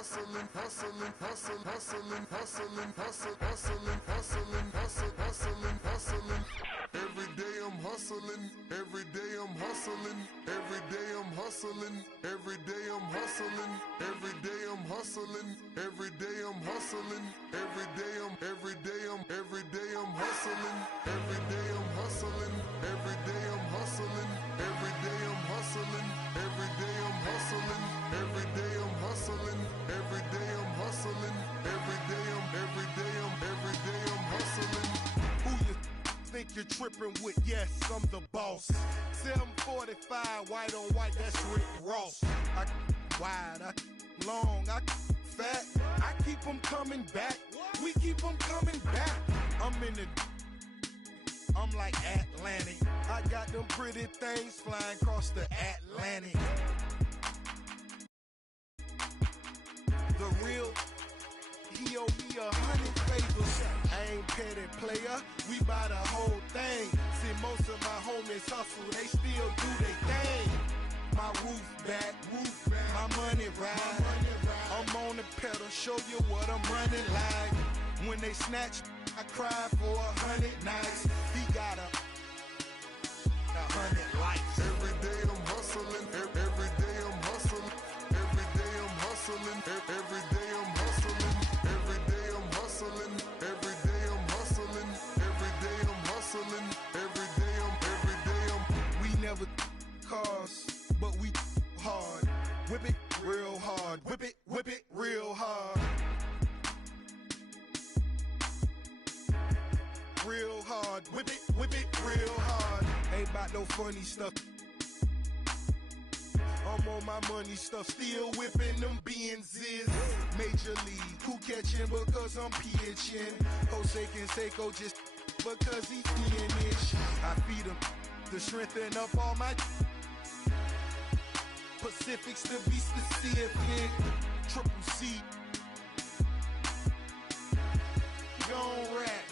hustling, hustling, hustling, hustling, hustling, hustling, hustling, hustling, hustling, hustling, hustling. Every day I'm hustling, every day I'm hustling, every day I'm hustling, every day I'm hustling, every day I'm hustling, every day I'm hustling, every day I'm hustling, every day I'm hustling, every day I'm hustling, every day I'm hustling, every day I'm hustling, every day I'm hustling, every day I'm hustling, every day I'm hustling, every day I'm hustling. Who you think you're tripping with? Yes, I'm the boss. 745, white on white, that's Rick Ross. I wide, I long, I fat. I keep them coming back. We keep them coming back. I'm like Atlantic. I got them pretty things flying across the Atlantic. The real, he owe me 100 favors. I ain't petty player, we buy the whole thing. See, most of my homies hustle, they still do their thing. My roof back, my money ride. I'm on the pedal, show you what I'm running like. When they snatch, I cry for 100 nights. He got 100 lights. Every day I'm hustling, every day I'm hustling, every day I'm hustling, every day I'm hustling, every day I'm hustling, every day I'm hustling, every day I'm hustling, every day I'm. We never cars, but we hard. Whip it real hard. Whip it real hard. Real hard. Whip it real hard. Ain't about no funny stuff. I'm on my money stuff, still whipping them Benzes. Major league, who catching because I'm pitching? Jose Canseco just because he finish. I feed him to strengthen up all my Pacifics to be specific. Triple C. Gon' rap,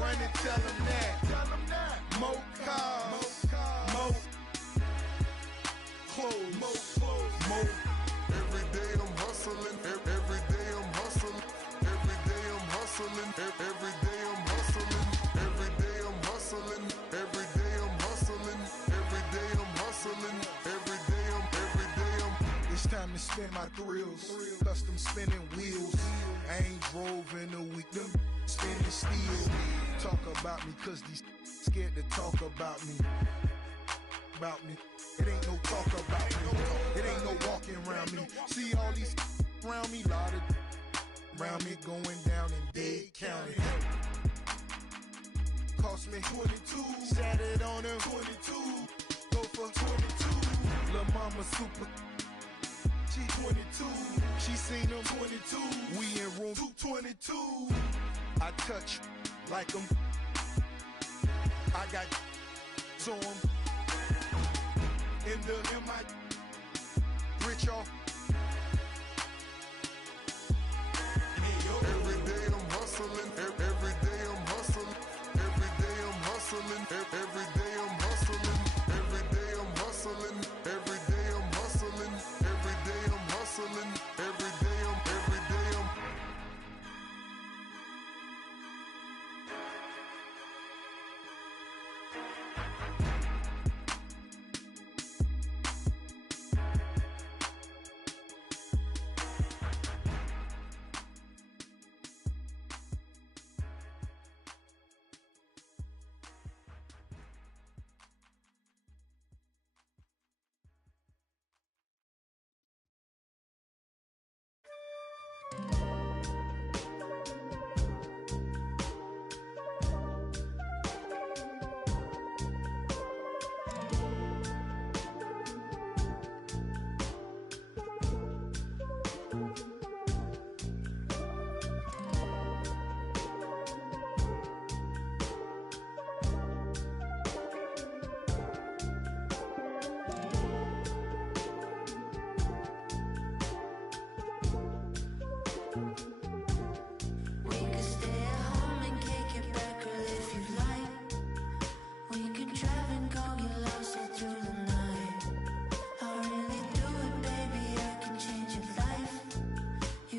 run and tell him that. More cars, more clothes, more. Every day I'm hustling, every day I'm hustling, every day I'm hustling, every day I'm hustling, every day I'm hustling, every day I'm hustling, every day I'm hustling, every day I'm. It's time to spin my thrills, custom spinning wheels. I ain't drove in a week, them spinning steel. Talk about me, cause these scared to talk about me. About me. It ain't no talk about me. It ain't no walking around me. See all these around me, lot of around me going down in Dade County. Cost me 22, sat it on him 22, go for 22. Lil' mama super, she 22, she seen him 22. We in room 222. I touch like him. I got so him in my rich off. Every day I'm hustling, every day I'm hustling, every day I'm hustling, every day I'm hustling, every day I'm hustling, every day I'm hustling, every day I'm hustling, every day I'm. You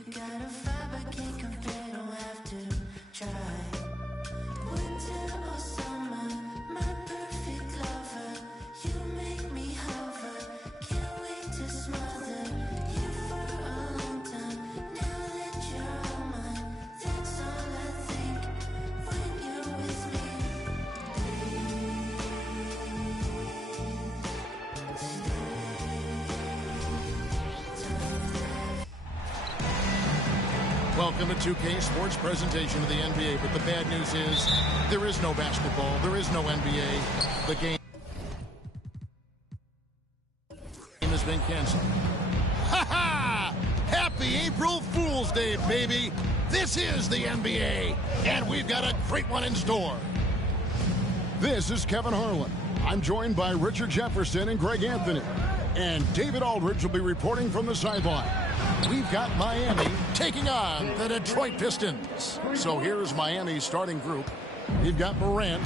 Welcome to 2K Sports presentation of the NBA, but the bad news is there is no basketball, there is no NBA. The game has been canceled. Ha ha! Happy April Fool's Day, baby! This is the NBA, and we've got a great one in store. This is Kevin Harlan. I'm joined by Richard Jefferson and Greg Anthony. And David Aldridge will be reporting from the sideline. We've got Miami taking on the Detroit Pistons. So here's Miami's starting group. We've got Morant.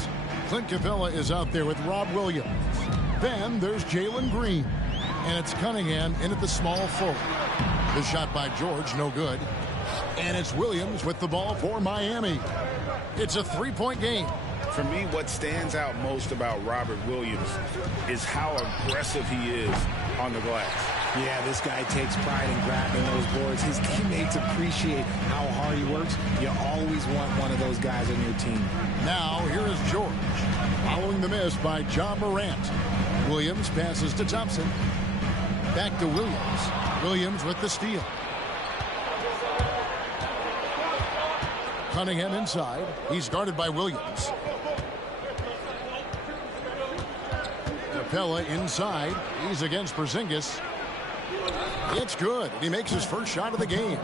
Clint Capella is out there with Rob Williams. Then there's Jalen Green. And it's Cunningham in at the small forward. The shot by George, no good. And it's Williams with the ball for Miami. It's a three-point game. For me, what stands out most about Robert Williams is how aggressive he is on the glass. Yeah, this guy takes pride in grabbing those boards. His teammates appreciate how hard he works. You always want one of those guys on your team. Now, here is George. Following the miss by Ja Morant. Williams passes to Thompson. Back to Williams. Williams with the steal. Cunningham inside. He's guarded by Williams. Capella inside. He's against Porzingis. It's good. He makes his first shot of the game.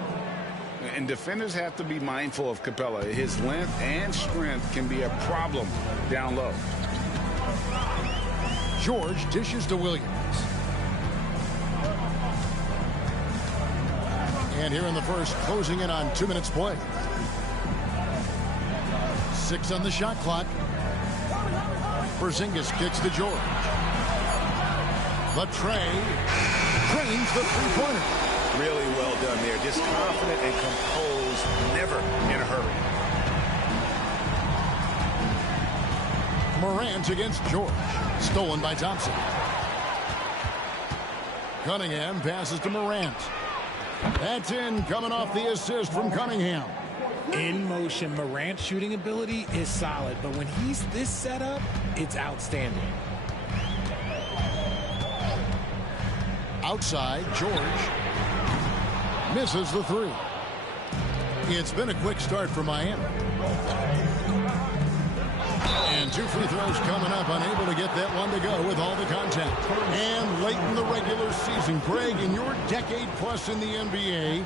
And defenders have to be mindful of Capella. His length and strength can be a problem down low. George dishes to Williams. And here in the first, closing in on 2 minutes play. 6 on the shot clock. Porzingis kicks to George. Latrey drains the three-pointer. Really well done there. Just confident and composed, never in a hurry. Morant against George. Stolen by Thompson. Cunningham passes to Morant. That's in, coming off the assist from Cunningham. In motion, Morant's shooting ability is solid, but when he's this set up, it's outstanding. Outside, George misses the three. It's been a quick start for Miami. And 2 free throws coming up, unable to get that one to go with all the contact. And late in the regular season, Greg, in your decade plus in the NBA,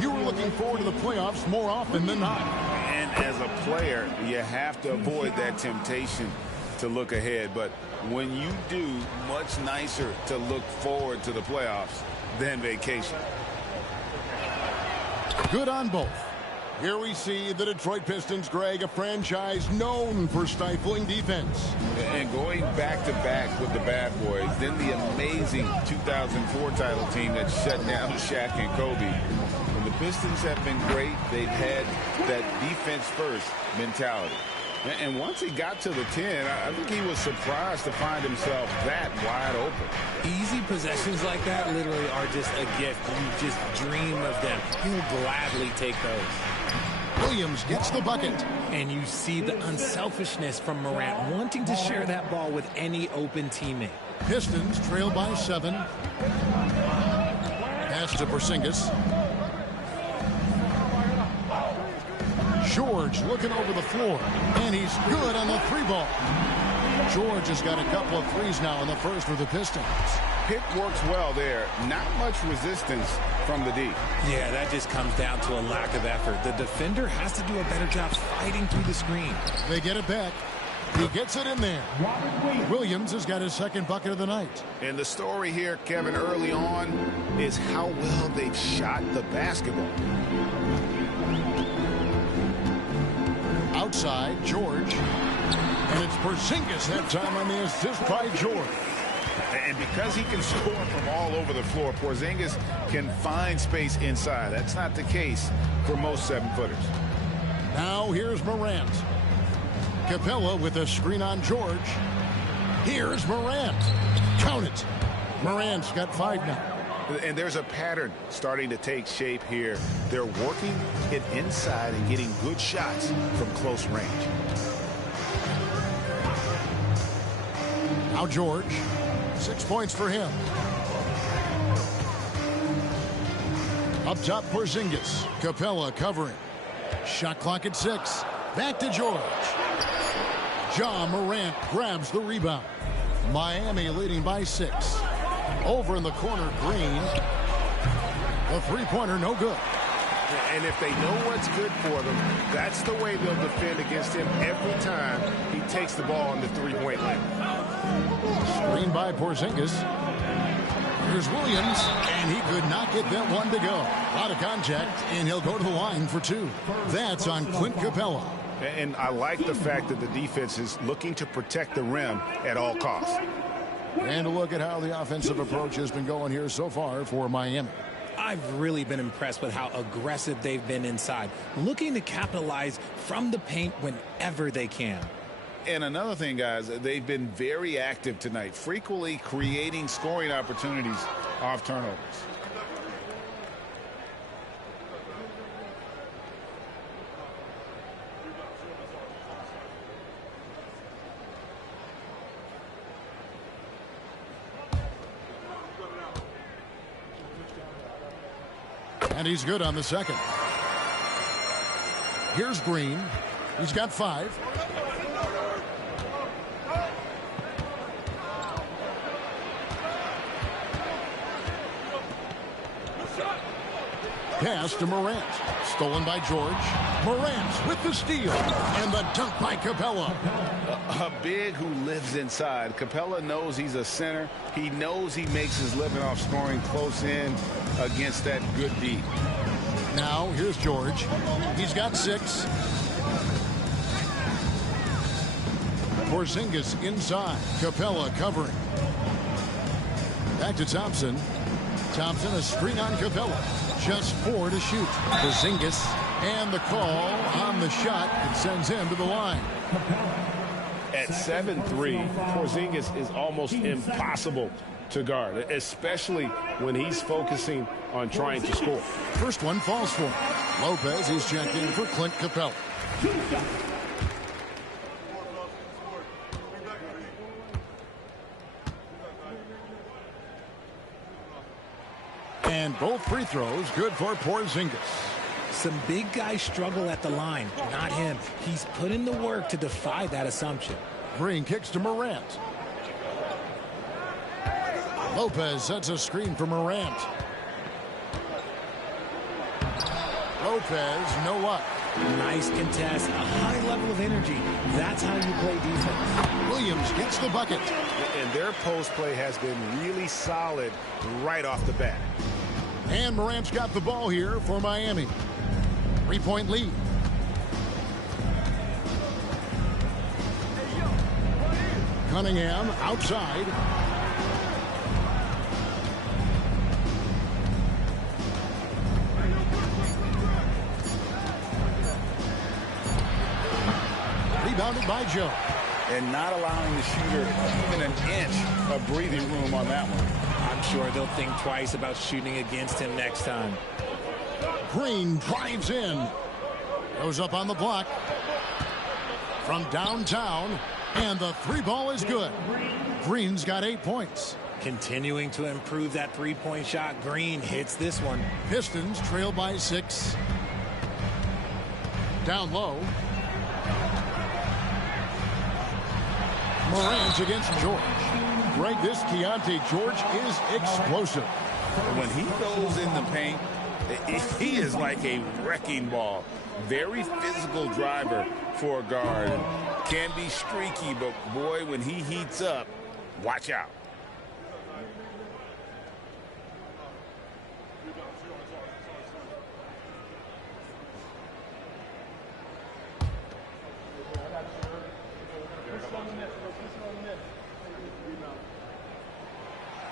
you were looking forward to the playoffs more often than not. And as a player, you have to avoid that temptation to look ahead. But when you do, much nicer to look forward to the playoffs than vacation. Good on both. Here we see the Detroit Pistons, Greg, a franchise known for stifling defense. And going back-to-back with the bad boys, then the amazing 2004 title team that shut down Shaq and Kobe. And the Pistons have been great. They've had that defense-first mentality. And once he got to the 10, I think he was surprised to find himself that wide open. Easy possessions like that literally are just a gift. You just dream of them. He'll gladly take those. Williams gets the bucket. And you see the unselfishness from Morant wanting to share that ball with any open teammate. Pistons trail by 7. Pass to Porzingis. George looking over the floor. And he's good on the 3-ball. George has got a couple of threes now in the first for the Pistons. Pick works well there. Not much resistance from the D. Yeah, that just comes down to a lack of effort. The defender has to do a better job fighting through the screen. They get it back. He gets it in there. Williams has got his second bucket of the night. And the story here, Kevin, early on is how well they've shot the basketball. Outside, George. And it's Porzingis that time on the assist by George. And because he can score from all over the floor, Porzingis can find space inside. That's not the case for most 7-footers. Now here's Morant. Capella with a screen on George. Here's Morant. Count it. Morant's got 5 now. And there's a pattern starting to take shape here. They're working it inside and getting good shots from close range. Now George. 6 points for him. Up top, Porzingis. Capella covering. Shot clock at 6. Back to George. Ja Morant grabs the rebound. Miami leading by 6. Over in the corner, Green. The three-pointer, no good. And if they know what's good for them, that's the way they'll defend against him every time he takes the ball on the three-point line. Screen by Porzingis. Here's Williams, and he could not get that one to go. A lot of contact, and he'll go to the line for 2. That's on Clint Capella. And I like the fact that the defense is looking to protect the rim at all costs. And a look at how the offensive approach has been going here so far for Miami. I've really been impressed with how aggressive they've been inside, looking to capitalize from the paint whenever they can. And another thing, guys, they've been very active tonight, frequently creating scoring opportunities off turnovers. And he's good on the second. Here's Green. He's got 5. Pass to Morant. Stolen by George. Morant with the steal. And the dunk by Capella. A big who lives inside. Capella knows he's a center. He knows he makes his living off scoring close in against that good D. Now, here's George. He's got 6. Porzingis inside. Capella covering. Back to Thompson. Thompson, a screen on Capella. Just 4 to shoot. Porzingis, and the call on the shot that sends him to the line. At 7'3", Porzingis is almost impossible to guard, especially when he's focusing on trying to score. First one falls for him. Lopez is checking for Clint Capella. And both free throws good for Porzingis. Some big guys struggle at the line, not him. He's put in the work to defy that assumption. Green kicks to Morant. Lopez sets a screen for Morant. Lopez, no luck. Nice contest, a high level of energy. That's how you play defense. Williams gets the bucket. And their post play has been really solid right off the bat. And Morant's got the ball here for Miami. 3-point lead. Cunningham outside. Rebounded by Joe. And not allowing the shooter even an inch of breathing room on that one. I'm sure they'll think twice about shooting against him next time. Green drives in. Goes up on the block. From downtown. And the 3-ball is good. Green's got 8 points. Continuing to improve that three-point shot. Green hits this one. Pistons trail by 6. Down low. Morant against George. Greg, this Keontae George is explosive. When he goes in the paint, he is like a wrecking ball. Very physical driver for a guard. Can be streaky, but boy, when he heats up, watch out.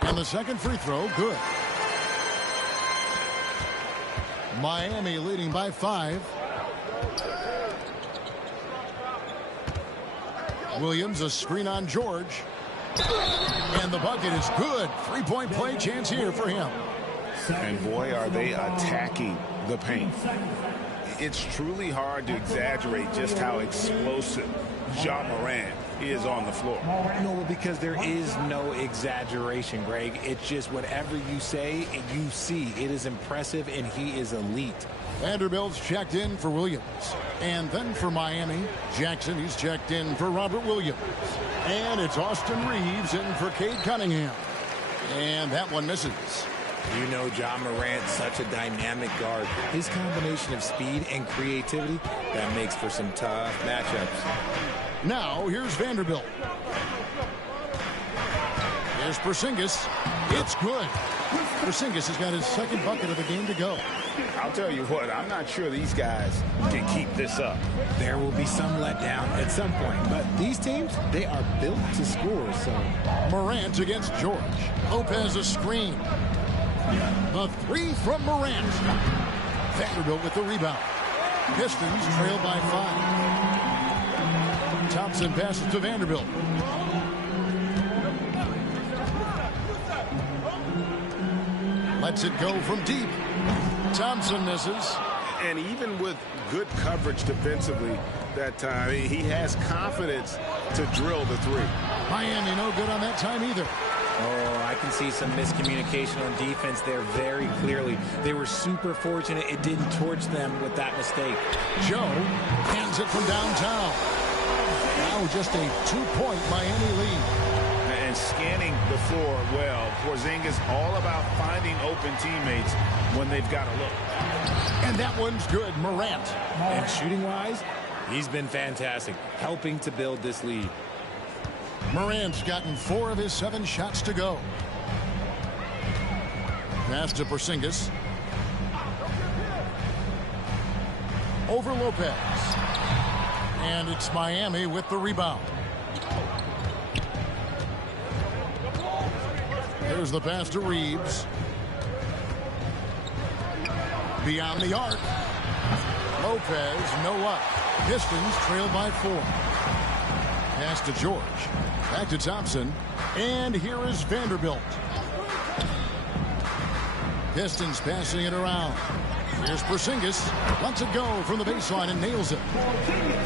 And the second free throw, good. Miami leading by 5. Williams, a screen on George. And the bucket is good. 3-point play chance here for him. And boy, are they attacking the paint. it's truly hard to exaggerate just how explosive Ja Morant is on the floor. No, because there is no exaggeration, Greg. It's just whatever you say and you see. It is impressive, and he is elite. Vanderbilt's checked in for Williams. And then for Miami, Jackson, he's checked in for Robert Williams. And it's Austin Reeves in for Cade Cunningham. And that one misses. You know Ja Morant, such a dynamic guard. His combination of speed and creativity, that makes for some tough matchups. Now, here's Vanderbilt. Here's Porzingis. It's good. Porzingis has got his second bucket of the game to go. I'll tell you what, I'm not sure these guys can keep this up. There will be some letdown at some point, but these teams, they are built to score, so. Morant against George. Lopez a screen. The three from Morant. Vanderbilt with the rebound. Pistons trail by 5. Thompson passes to Vanderbilt. Lets it go from deep. Thompson misses. And even with good coverage defensively that time, he has confidence to drill the three. Miami no good on that time either. Oh, I can see some miscommunication on defense there very clearly. They were super fortunate it didn't torch them with that mistake. Joe hands it from downtown. Now just a 2-point Miami lead. And scanning the floor well. Porzingis all about finding open teammates when they've got a look. And that one's good, Morant. And shooting-wise, he's been fantastic, helping to build this lead. Morant's gotten 4 of his 7 shots to go. Pass to Porzingis. Over Lopez. And it's Miami with the rebound. There's the pass to Reeves. Beyond the arc. Lopez, no up. Pistons trail by 4. Pass to George. Back to Thompson. And here is Vanderbilt. Pistons passing it around. Here's Porzingis. Lets it go from the baseline and nails it.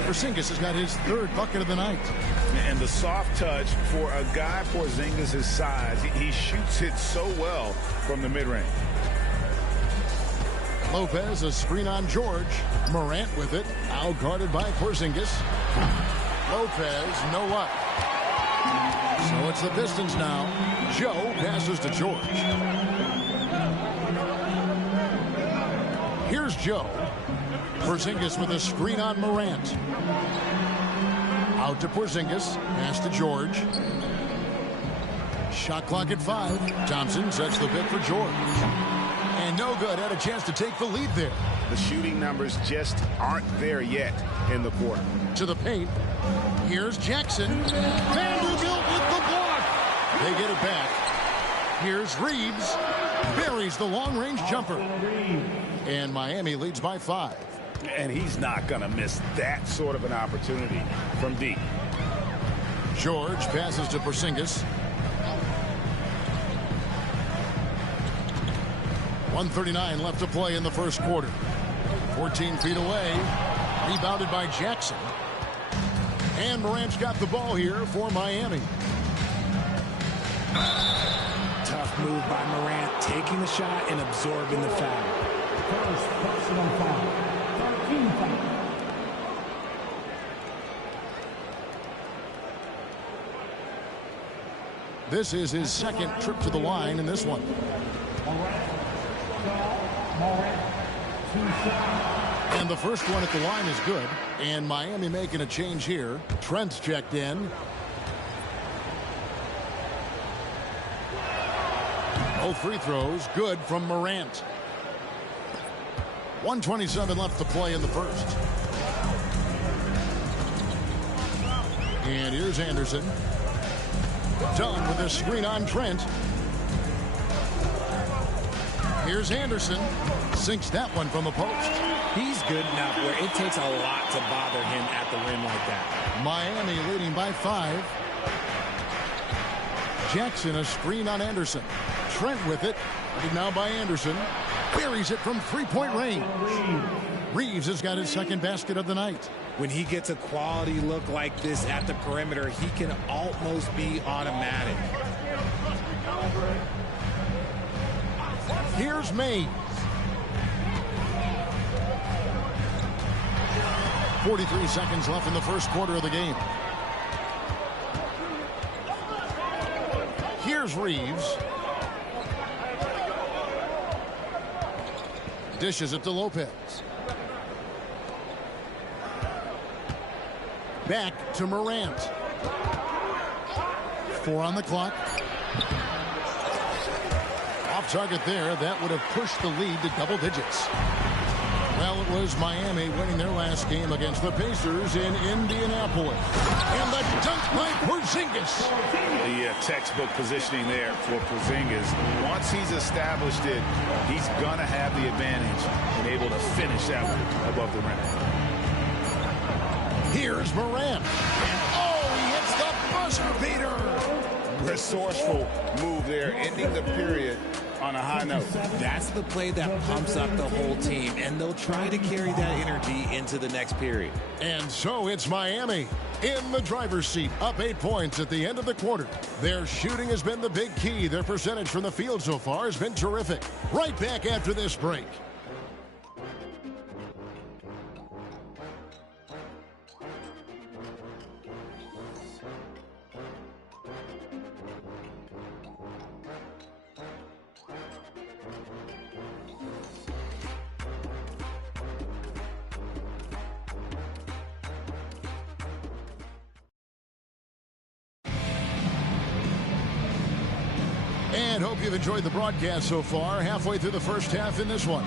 Porzingis has got his 3rd bucket of the night. And the soft touch for a guy Porzingis' size. He shoots it so well from the mid-range. Lopez, a screen on George. Morant with it. Out guarded by Porzingis. Lopez, no up. So it's the Pistons now. Joe passes to George. Here's Joe. Porzingis with a screen on Morant. Out to Porzingis. Pass to George. Shot clock at 5. Thompson sets the pick for George. And no good. Had a chance to take the lead there. The shooting numbers just aren't there yet in the quarter. To the paint. Here's Jackson. Vanderbilt with the block. They get it back. Here's Reeves. Buries the long-range jumper. And Miami leads by 5. And he's not going to miss that sort of an opportunity from deep. George passes to Porzingis. 1:39 left to play in the first quarter. 14 feet away. Rebounded by Jackson. And Morant's got the ball here for Miami. Tough move by Morant, taking the shot and absorbing the foul. First personal foul. 13 foul. This is his second trip to the line in this one. And the first one at the line is good. And Miami making a change here. Trent's checked in. Both free throws good from Morant. 1:27 left to play in the first. And here's Anderson. Done with a screen on Trent. Here's Anderson. Sinks that one from the post. He's good enough where it takes a lot to bother him at the rim like that. Miami leading by 5. Jackson a screen on Anderson. Trent with it. Now by Anderson. Buries it from 3-point range. Reeves has got his second basket of the night. When he gets a quality look like this at the perimeter, he can almost be automatic. Here's Mays. 43 seconds left in the first quarter of the game. Here's Reeves. Dishes it to Lopez. Back to Morant. 4 on the clock. Off target there. That would have pushed the lead to double digits. Well, it was Miami winning their last game against the Pacers in Indianapolis. And the dunk by Porzingis. The textbook positioning there for Porzingis. Once he's established it, he's going to have the advantage and able to finish that one above the rim. Here's Morant. And oh, he hits the buzzer beater. Resourceful move there, ending the period on a high note. That's the play that pumps up the whole team, and they'll try to carry that energy into the next period. And so it's Miami in the driver's seat, up 8 points at the end of the quarter. Their shooting has been the big key. Their percentage from the field so far has been terrific. Right back after this break. And hope you've enjoyed the broadcast so far. Halfway through the first half in this one.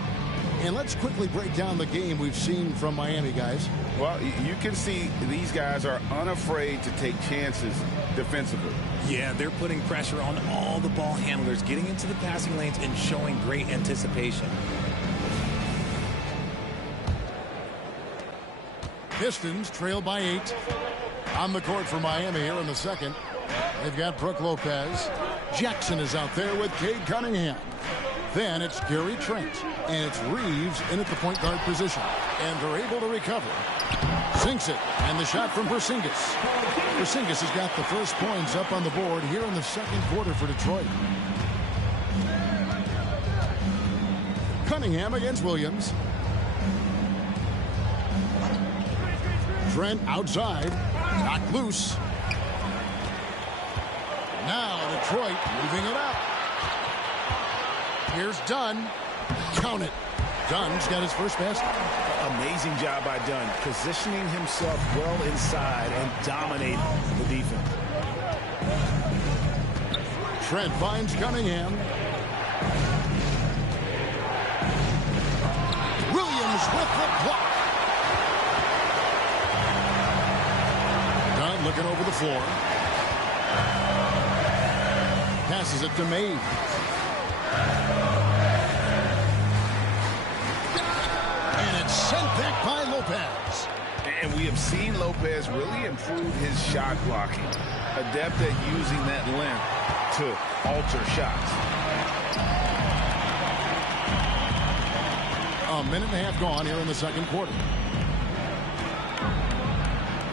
And let's quickly break down the game we've seen from Miami, guys. Well, you can see these guys are unafraid to take chances defensively. Yeah, they're putting pressure on all the ball handlers, getting into the passing lanes and showing great anticipation. Pistons trail by 8. On the court for Miami here in the second. They've got Brook Lopez. Jackson is out there with Cade Cunningham. Then it's Gary Trent. And it's Reeves in at the point guard position. And they're able to recover. Sinks it. And the shot from Porzingis. Porzingis has got the first points up on the board here in the second quarter for Detroit. Cunningham against Williams. Trent outside. Knocked loose. Now Detroit moving it up. Here's Dunn. Count it. Dunn's got his first basket. Amazing job by Dunn, positioning himself well inside and dominating the defense. Trent finds Cunningham. Williams with the block. Dunn looking over the floor. Passes it to Mays. And it's sent back by Lopez. And we have seen Lopez really improve his shot blocking. Adept at using that length to alter shots. A minute and a half gone here in the second quarter.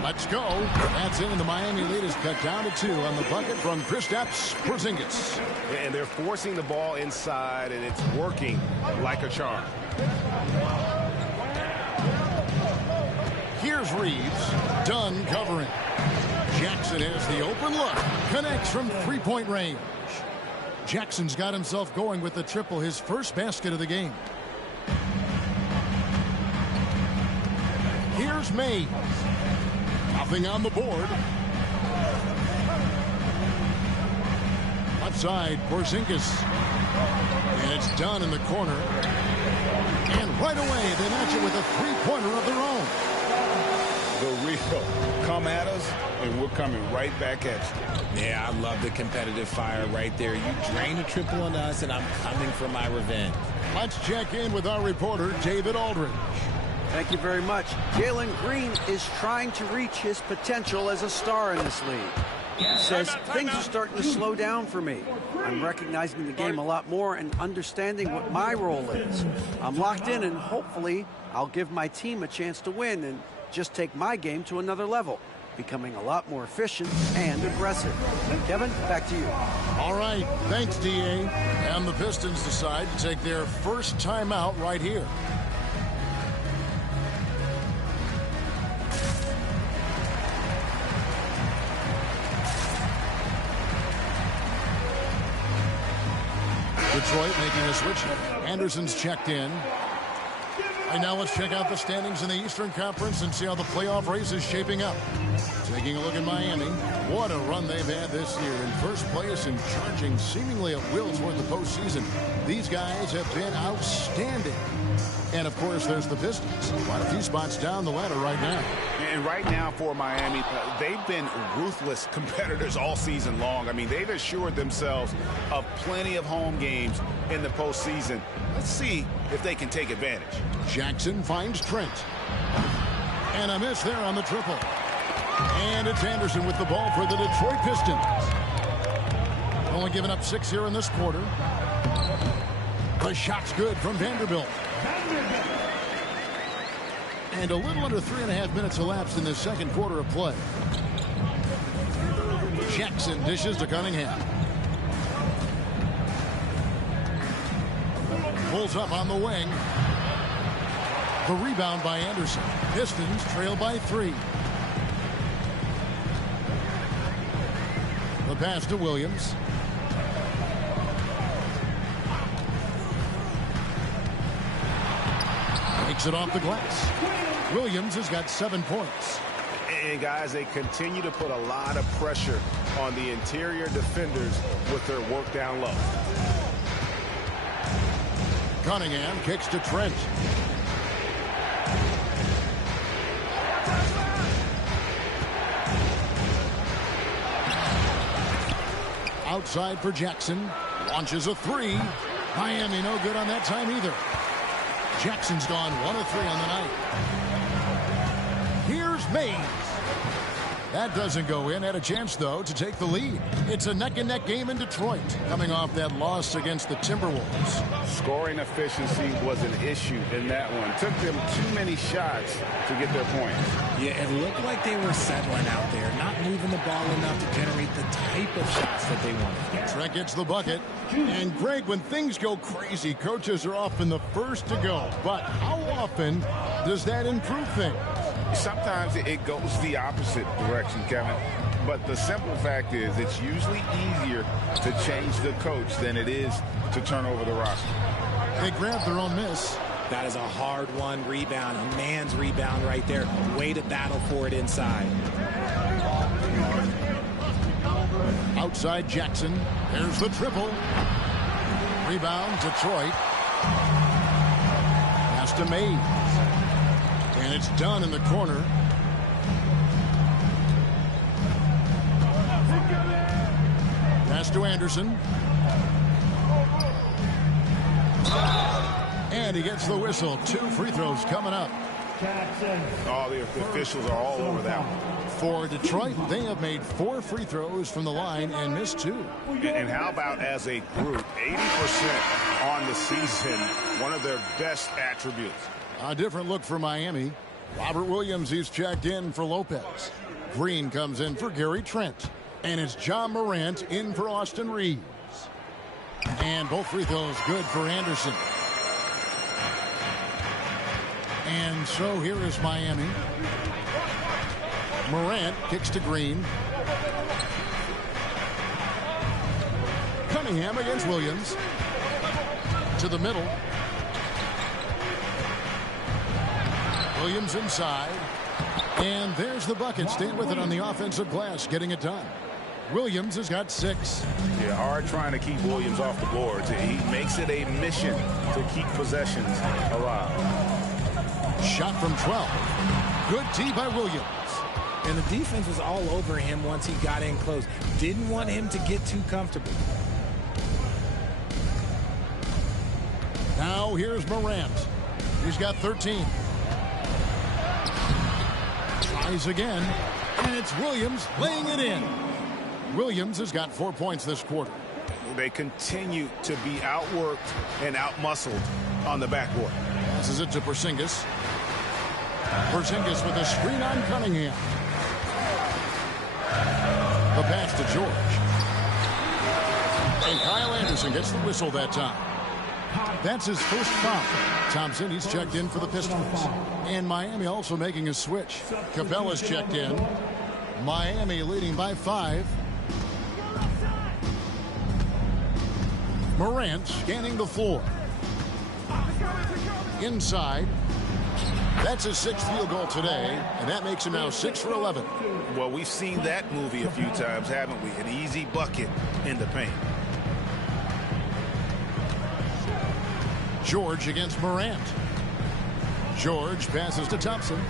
Let's go. That's in, and the Miami lead is cut down to 2 on the bucket from Kristaps Porzingis. And they're forcing the ball inside, and it's working like a charm. Here's Reeves. Dunn covering. Jackson has the open look. Connects from three-point range. Jackson's got himself going with the triple, his first basket of the game. Here's Mays. Nothing on the board. Left side, Porzingis. And it's Dunn in the corner. And right away, they match it with a three-pointer of their own. The real come at us, and we're coming right back at you. Yeah, I love the competitive fire right there. You drain a triple on us, and I'm coming for my revenge. Let's check in with our reporter, David Aldridge. Thank you very much. Jalen Green is trying to reach his potential as a star in this league. says things are starting to slow down for me. I'm recognizing the game a lot more and understanding what my role is. I'm locked in, and hopefully I'll give my team a chance to win and just take my game to another level, becoming a lot more efficient and aggressive. Kevin, back to you. All right, thanks, D.A. And the Pistons decide to take their first timeout right here. Detroit making a switch. Anderson's checked in. And now let's check out the standings in the Eastern Conference and see how the playoff race is shaping up. Taking a look at Miami. What a run they've had this year. In first place and charging seemingly at will toward the postseason. These guys have been outstanding. And, of course, there's the Pistons. Quite a few spots down the ladder right now. And right now for Miami, they've been ruthless competitors all season long. I mean, they've assured themselves of plenty of home games in the postseason. Let's see if they can take advantage. Jackson finds Trent. And a miss there on the triple. And it's Anderson with the ball for the Detroit Pistons. Only giving up 6 here in this quarter. The shot's good from Vanderbilt. And a little under 3.5 minutes elapsed in the second quarter of play. Jackson dishes to Cunningham. Pulls up on the wing. The rebound by Anderson. Pistons trail by 3. The pass to Williams. Takes it off the glass. Williams has got 7 points. And guys, they continue to put a lot of pressure on the interior defenders with their work down low. Cunningham kicks to Trent. Outside for Jackson. Launches a 3. Miami no good on that time either. Jackson's gone 1 of 3 on the night. Here's Mays. That doesn't go in. Had a chance, though, to take the lead. It's a neck-and-neck game in Detroit, coming off that loss against the Timberwolves. Scoring efficiency was an issue in that one. Took them too many shots to get their points. Yeah, it looked like they were settling out there, not moving the ball enough to generate the type of shots that they wanted. Trent gets the bucket. And, Greg, when things go crazy, coaches are often the first to go. But how often does that improve things? Sometimes it goes the opposite direction, Kevin. But the simple fact is it's usually easier to change the coach than it is to turn over the roster. They grab their own miss. That is a hard-won rebound, a man's rebound right there. Way to battle for it inside. Outside Jackson. There's the triple. Rebound, Detroit. Pass to Mays. And it's done in the corner. Pass to Anderson. And he gets the whistle. 2 free throws coming up. Oh, the officials are all over that one. For Detroit, they have made 4 free throws from the line and missed 2. And how about as a group, 80% on the season, one of their best attributes. A different look for Miami. Robert Williams, he's checked in for Lopez. Green comes in for Gary Trent. And it's John Morant in for Austin Reeves. And both free throws good for Anderson. And so here is Miami. Morant kicks to Green. Cunningham against Williams. To the middle. Williams inside. And there's the bucket. Staying with it on the offensive glass, getting it done. Williams has got 6. Yeah, hard trying to keep Williams off the boards. He makes it a mission to keep possessions alive. Shot from 12. Good D by Williams. And the defense was all over him once he got in close. Didn't want him to get too comfortable. Now here's Morant. He's got 13. Tries again. And it's Williams laying it in. Williams has got 4 points this quarter. They continue to be outworked and outmuscled on the backboard. Passes it to Porzingis. Porzingis with a screen on Cunningham. The pass to George. And Kyle Anderson gets the whistle that time. That's his first foul. Thompson, he's checked in for the Pistons. And Miami also making a switch. Capella's checked in. Miami leading by 5. Morant scanning the floor. Inside. That's his 6th field goal today, and that makes him now 6 for 11. Well, we've seen that movie a few times, haven't we? An easy bucket in the paint. George against Morant. George passes to Thompson.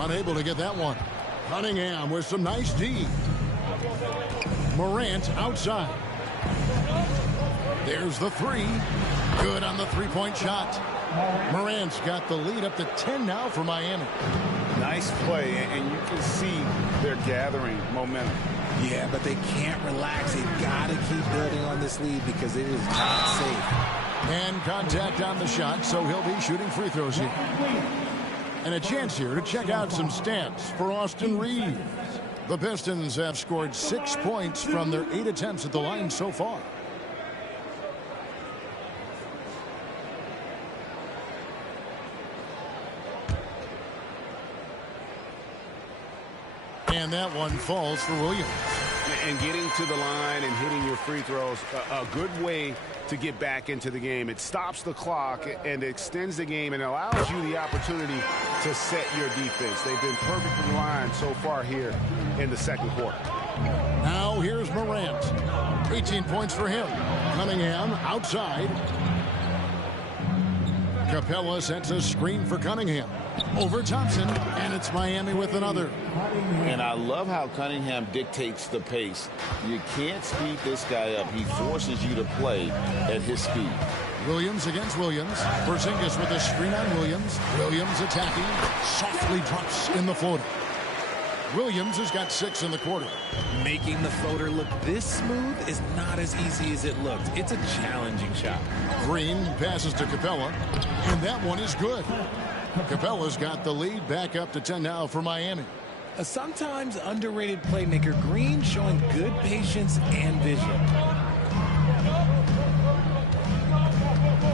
Unable to get that one. Cunningham with some nice D. Morant outside. There's the 3. Good on the 3-point shot. Morant's got the lead up to 10 now for Miami. Nice play, and you can see they're gathering momentum. Yeah, but they can't relax. They've got to keep building on this lead because it is not safe. And contact on the shot, so he'll be shooting free throws here. And a chance here to check out some stats for Austin Reeves. The Pistons have scored 6 points from their 8 attempts at the line so far. And that one falls for Williams. And getting to the line and hitting your free throws, a good way to get back into the game. It stops the clock and extends the game and allows you the opportunity to set your defense. They've been perfect from the line so far here in the second quarter. Now here's Morant. 18 points for him. Cunningham outside. Capella sets a screen for Cunningham. Over Thompson, and it's Miami with another. And I love how Cunningham dictates the pace. You can't speed this guy up. He forces you to play at his speed. Williams against Williams. Porzingis with a screen on Williams. Williams attacking. Softly drops in the floater. Williams has got 6 in the quarter. Making the floater look this smooth is not as easy as it looked. It's a challenging shot. Green passes to Capella, and that one is good. Capella's got the lead back up to 10 now for Miami. A sometimes underrated playmaker, Green showing good patience and vision.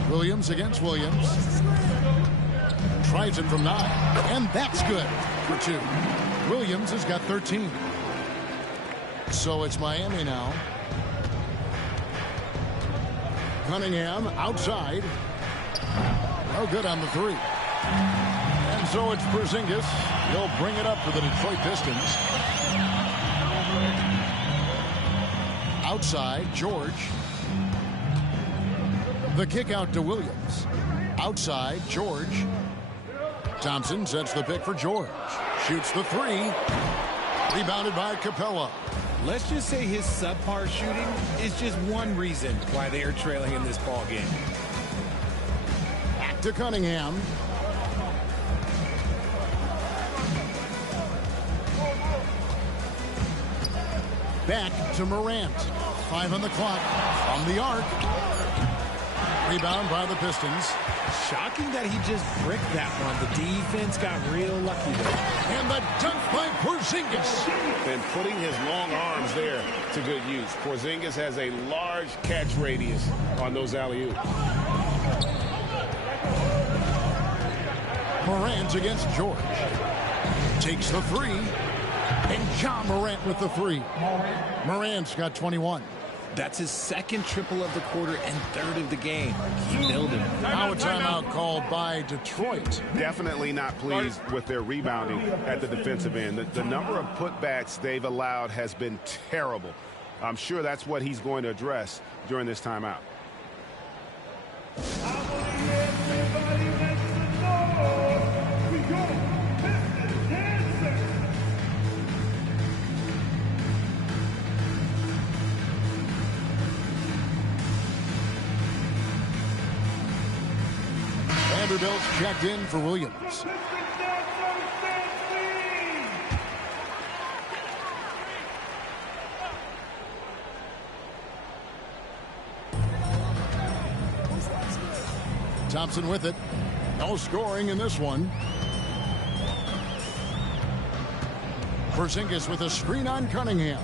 Williams against Williams. Tries it from 9, and that's good for 2. Williams has got 13. So it's Miami now. Cunningham outside. No good on the 3. And so it's Porzingis. He'll bring it up for the Detroit Pistons. Outside, George. The kick out to Williams. Outside, George. Thompson sets the pick for George. Shoots the 3. Rebounded by Capella. Let's just say his subpar shooting is just one reason why they are trailing in this ball game. Back to Cunningham. Back to Morant. 5 on the clock. From the arc. Rebound by the Pistons. Shocking that he just bricked that one. The defense got real lucky there. And the dunk by Porzingis. And putting his long arms there to good use. Porzingis has a large catch radius on those alley-oops. Morant against George. Takes the 3. And John Morant with the 3. Morant's got 21. That's his 2nd triple of the quarter and 3rd of the game. Keep building. Now a timeout called by Detroit. Definitely not pleased with their rebounding at the defensive end. The number of putbacks they've allowed has been terrible. I'm sure that's what he's going to address during this timeout. Vanderbilt's checked in for Williams. Thompson with it. No scoring in this one. Porzingis with a screen on Cunningham.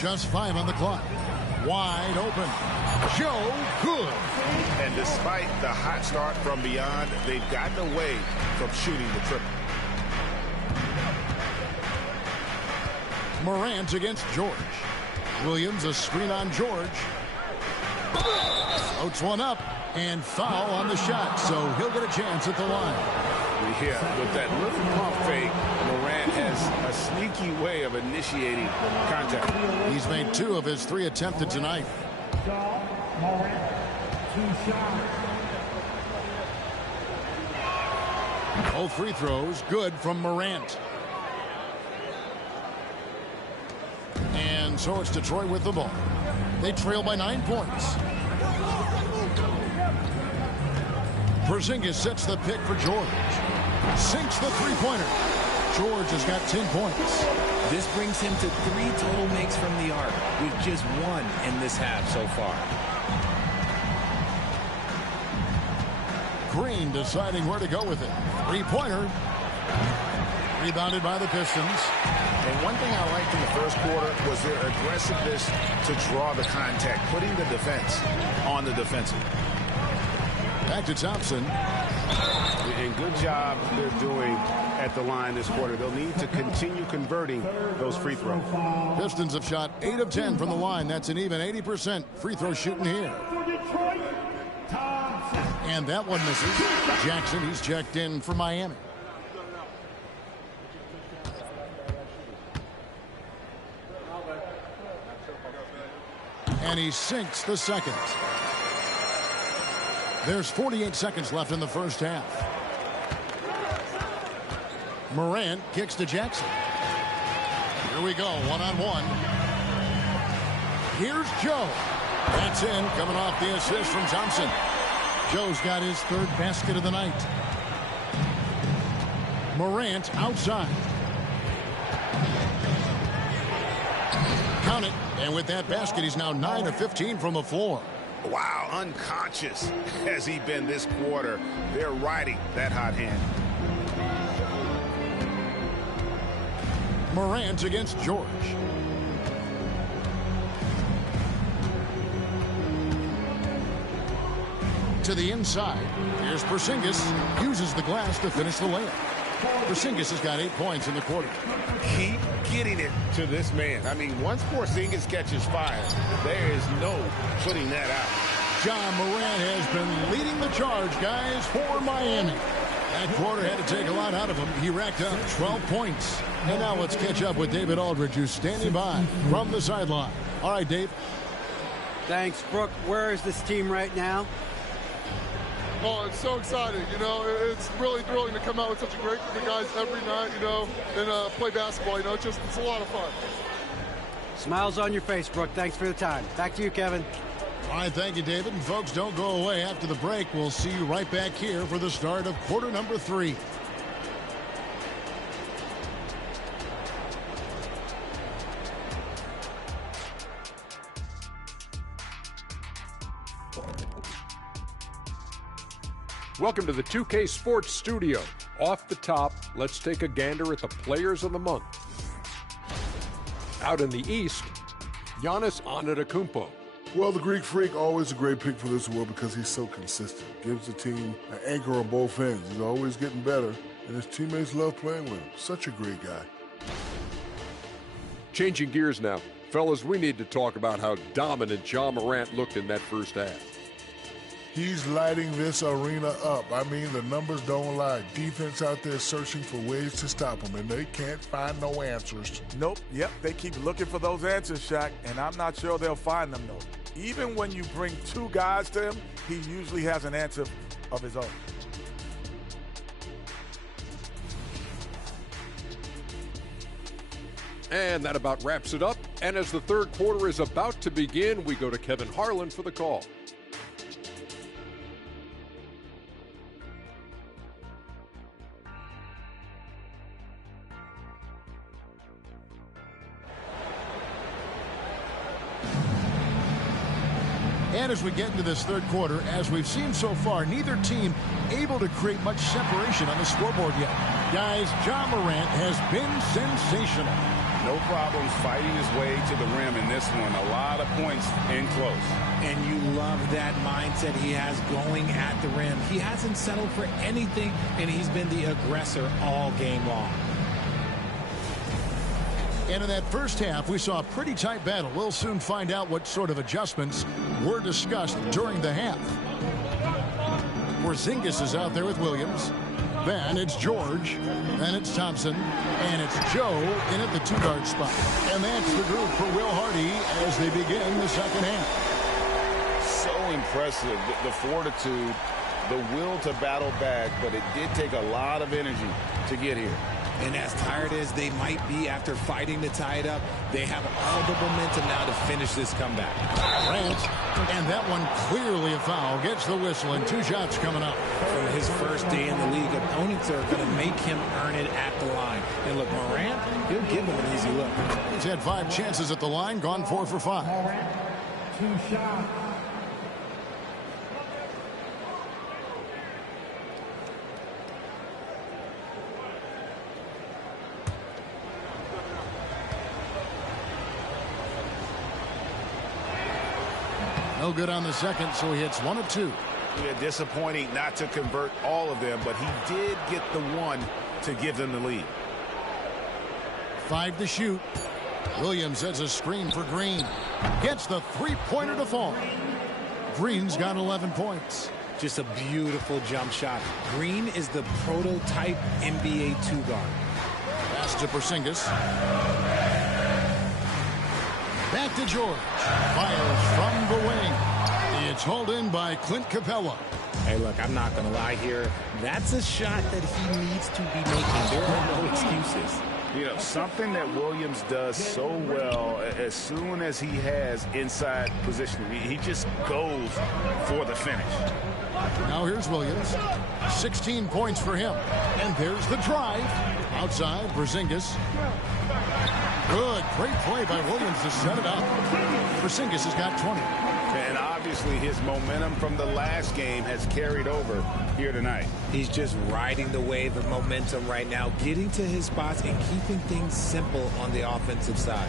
Just 5 on the clock. Wide open. Joe, good. And despite the hot start from beyond, they've gotten away from shooting the triple. Morant against George. Williams a screen on George. Floats one up and foul on the shot, so he'll get a chance at the line. Yeah, with that little pump fake, Morant has a sneaky way of initiating contact. He's made 2 of his 3 attempted tonight. Morant, 2 shots. Both free throws good from Morant. And so it's Detroit with the ball. They trail by 9 points. Porzingis sets the pick for George. Sinks the three-pointer. George has got 10 points. This brings him to 3 total makes from the arc, with just 1 in this half so far. Green deciding where to go with it. Three-pointer. Rebounded by the Pistons. And one thing I liked in the first quarter was their aggressiveness to draw the contact, putting the defense on the defensive. Back to Thompson. And good job they're doing at the line this quarter. They'll need to continue converting those free throws. Pistons have shot 8 of 10 from the line. That's an even 80% free throw shooting here. And that one misses. Jackson, he's checked in for Miami. And he sinks the second. There's 48 seconds left in the first half. Morant kicks to Jackson. Here we go, one-on-one. Here's Joe. That's in, coming off the assist from Thompson. Joe's got his 3rd basket of the night. Morant outside. Count it. And with that basket, he's now 9 of 15 from the floor. Wow, unconscious has he been this quarter. They're riding that hot hand. Morant against George. To the inside. Here's Porzingis. Uses the glass to finish the layup. Porzingis has got 8 points in the quarter. Keep getting it to this man. I mean, once Porzingis catches fire, there is no putting that out. John Morant has been leading the charge, guys, for Miami. That quarter had to take a lot out of him. He racked up 12 points. And now let's catch up with David Aldridge, who's standing by from the sideline. All right, Dave. Thanks, Brooke. Where is this team right now? Oh, it's so exciting. You know, it's really thrilling to come out with such a great group of guys every night, you know, and play basketball. You know, it's a lot of fun. Smiles on your face, Brooke. Thanks for the time. Back to you, Kevin. All right, thank you, David. And folks, don't go away. After the break, we'll see you right back here for the start of quarter number 3. Welcome to the 2K Sports Studio. Off the top, let's take a gander at the players of the month. Out in the East, Giannis Antetokounmpo. Well, the Greek Freak, always a great pick for this award because he's so consistent. Gives the team an anchor on both ends. He's always getting better, and his teammates love playing with him. Such a great guy. Changing gears now. Fellas, we need to talk about how dominant Ja Morant looked in that first half. He's lighting this arena up. I mean, the numbers don't lie. Defense out there searching for ways to stop him, and they can't find no answers. Nope. Yep. They keep looking for those answers, Shaq, and I'm not sure they'll find them, though. Even when you bring 2 guys to him, he usually has an answer of his own. And that about wraps it up. And as the third quarter is about to begin, we go to Kevin Harlan for the call. And as we get into this third quarter, as we've seen so far, neither team able to create much separation on the scoreboard yet. Guys, Ja Morant has been sensational. No problems fighting his way to the rim in this one. A lot of points in close. And you love that mindset he has going at the rim. He hasn't settled for anything, and he's been the aggressor all game long. And in that first half, we saw a pretty tight battle. We'll soon find out what sort of adjustments were discussed during the half. Porzingis is out there with Williams. Then it's George. Then it's Thompson. And it's Joe in at the 2-guard spot. And that's the group for Will Hardy as they begin the second half. So impressive, the fortitude, the will to battle back, but it did take a lot of energy to get here. And as tired as they might be after fighting to tie it up, they have all the momentum now to finish this comeback. Grant, and that one clearly a foul, gets the whistle, and 2 shots coming up. From his first day in the league, opponents are going to make him earn it at the line. And look, Morant, he'll give him an easy look. He's had 5 chances at the line, gone 4 for 5. 2 shots. No good on the second, so he hits 1 of 2. Yeah, disappointing not to convert all of them, but he did get the one to give them the lead. 5 to shoot. Williams has a screen for Green. Gets the 3-pointer to fall. Green's got 11 points. Just a beautiful jump shot. Green is the prototype NBA 2-guard. Pass to Porzingis. Back to George. Fires from the wing. It's hauled in by Clint Capella. Hey, look, I'm not going to lie here. That's a shot that he needs to be making. There are no excuses. You know, something that Williams does so well, as soon as he has inside position, he just goes for the finish. Now here's Williams. 16 points for him. And there's the drive. Outside, Porzingis. Good, great play by Williams to set it up. Porzingis has got 20. And obviously his momentum from the last game has carried over here tonight. He's just riding the wave of momentum right now, getting to his spots and keeping things simple on the offensive side.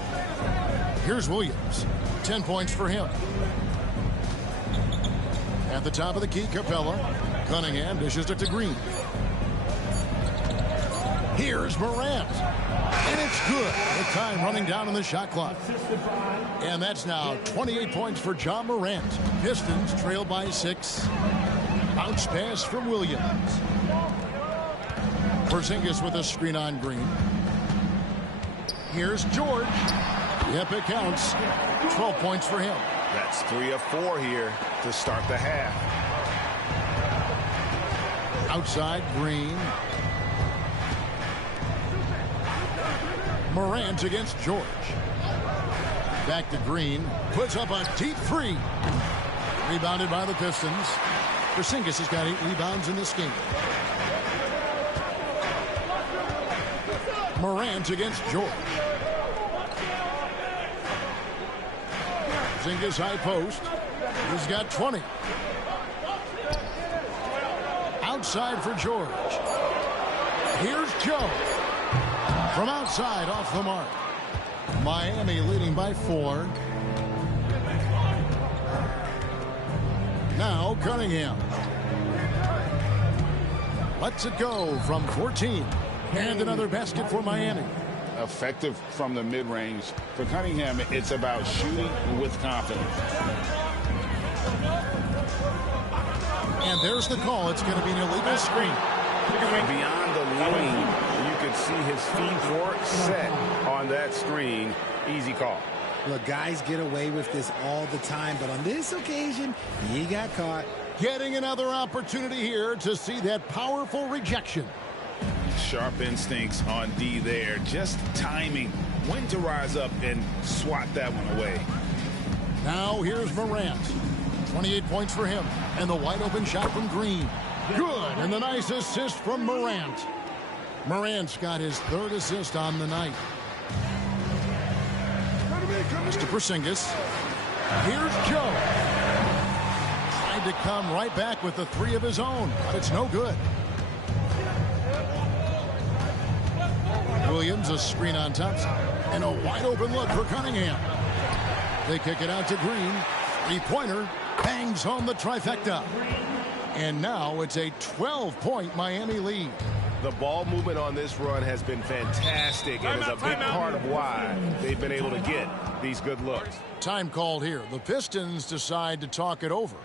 Here's Williams. 10 points for him. At the top of the key, Capella. Cunningham dishes it to Green. Here's Morant. And it's good. The time running down on the shot clock. And that's now 28 points for Ja Morant. Pistons trail by 6. Bounce pass from Williams. Porzingis with a screen on Green. Here's George. Yep, it counts. 12 points for him. That's 3 of 4 here to start the half. Outside, Green. Morant against George. Back to Green. Puts up a deep 3. Rebounded by the Pistons. Porzingis has got 8 rebounds in this game. Morant against George. Porzingis high post. He's got 20. Outside for George. Here's Joe. From outside, off the mark. Miami leading by 4. Now Cunningham. Lets it go from 14. And another basket for Miami. Effective from the mid-range. For Cunningham, it's about shooting with confidence. And there's the call. It's going to be an illegal screen. Beyond the lean, you could see his feet weren't set on that screen. Easy call. Look, guys get away with this all the time, but on this occasion, he got caught. Getting another opportunity here to see that powerful rejection. Sharp instincts on D there. Just timing when to rise up and swat that one away. Now here's Morant. 28 points for him. And the wide open shot from Green. Good. And the nice assist from Morant. Morant's got his 3rd assist on the night. Mr. Porzingis. Here's Joe. tried to come right back with the three of his own, but it's no good. Williams, a screen on Thompson, and a wide open look for Cunningham. They kick it out to Green. Three-pointer bangs home the trifecta. And now it's a 12-point Miami lead. The ball movement on this run has been fantastic and is a big part of why they've been able to get these good looks. Time called here. The Pistons decide to talk it over.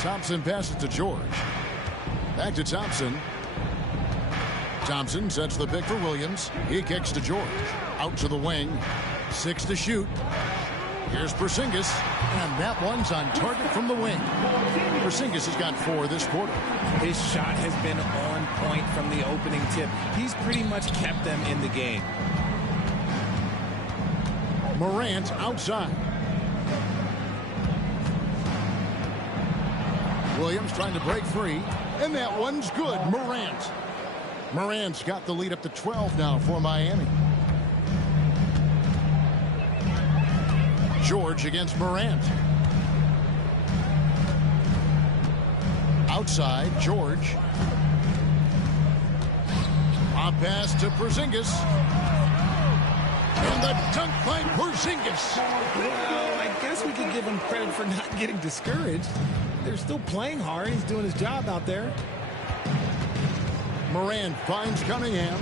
Thompson passes to George. Back to Thompson. Thompson sets the pick for Williams. He kicks to George. Out to the wing. 6 to shoot. Here's Porzingis. And that one's on target from the wing. Porzingis has got 4 this quarter. His shot has been on point from the opening tip. He's pretty much kept them in the game. Morant outside. Williams trying to break free, and that one's good. Morant's got the lead up to 12 now for Miami. George against Morant. Outside, George. A pass to Porzingis. And the dunk by Porzingis. Well, I guess we could give him credit for not getting discouraged. They're still playing hard. He's doing his job out there. Morant finds Cunningham.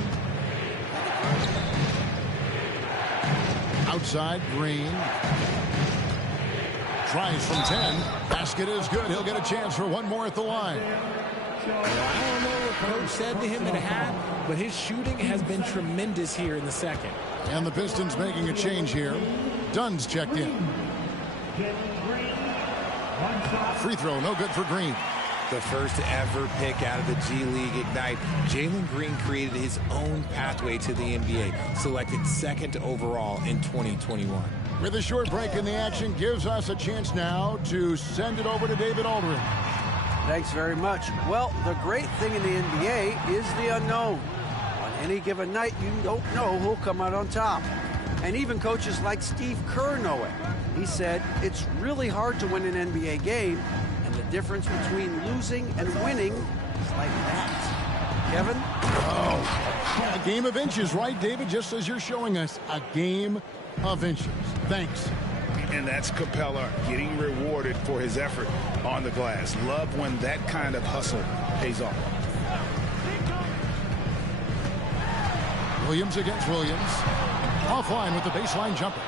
Outside, Green. Tries from 10. Basket is good. He'll get a chance for one more at the line. Well, I don't know what Coach said to him in a hat, but his shooting has been tremendous here in the second. And the Pistons making a change here. Dunn's checked in. Free throw, no good for Green. The first ever pick out of the G League Ignite. Jalen Green created his own pathway to the NBA, selected second overall in 2021. With a short break in the action, gives us a chance now to send it over to David Aldridge. Thanks very much. Well, the great thing in the NBA is the unknown. On any given night, you don't know who'll come out on top. And even coaches like Steve Kerr know it. He said it's really hard to win an NBA game, and the difference between losing and winning is like that. Kevin? Oh, a game of inches, right, David? Just as you're showing us, a game of inches. Thanks. And that's Capella getting rewarded for his effort on the glass. Love when that kind of hustle pays off. Williams against Williams. Offline with the baseline jumper.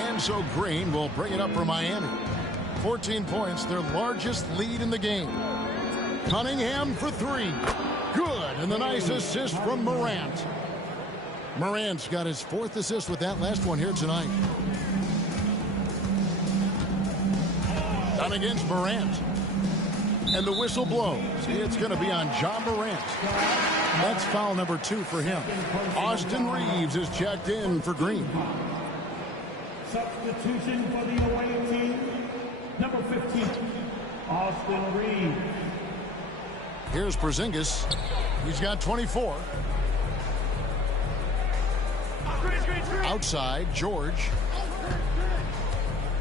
And so Green will bring it up for Miami. 14 points, their largest lead in the game. Cunningham for 3. Good, and the nice assist from Morant. Morant's got his 4th assist with that last one here tonight. Dunn against Morant. And the whistle blows. It's going to be on John Morant. That's foul number 2 for him. Austin Reeves is checked in for Green. Substitution for the away team, number 15, Austin Reeves. Here's Porzingis. He's got 24. Outside, George.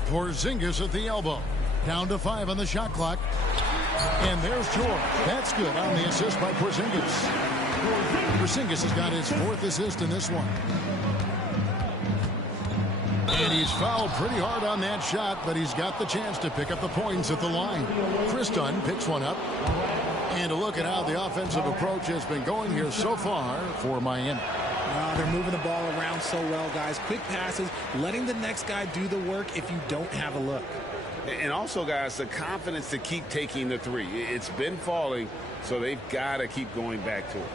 Porzingis at the elbow. Down to 5 on the shot clock. And there's George. That's good on the assist by Porzingis. Porzingis has got his 4th assist in this one. And he's fouled pretty hard on that shot, but he's got the chance to pick up the points at the line. Chris Dunn picks one up. And a look at how the offensive approach has been going here so far for Miami. They're moving the ball around so well, guys. Quick passes, letting the next guy do the work if you don't have a look. And also, guys, the confidence to keep taking the three. It's been falling, so they've got to keep going back to it.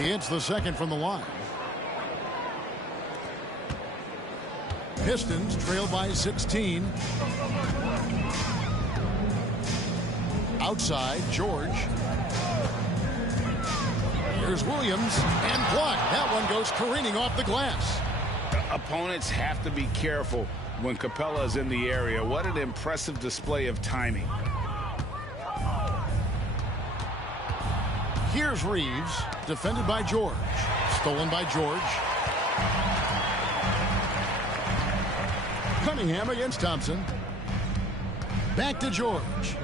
He hits the second from the line. Pistons trail by 16. Outside, George. Here's Williams, and blocked. That one goes careening off the glass. Opponents have to be careful when Capella is in the area. What an impressive display of timing. Here's Reeves, defended by George. Stolen by George. Cunningham against Thompson. Back to George.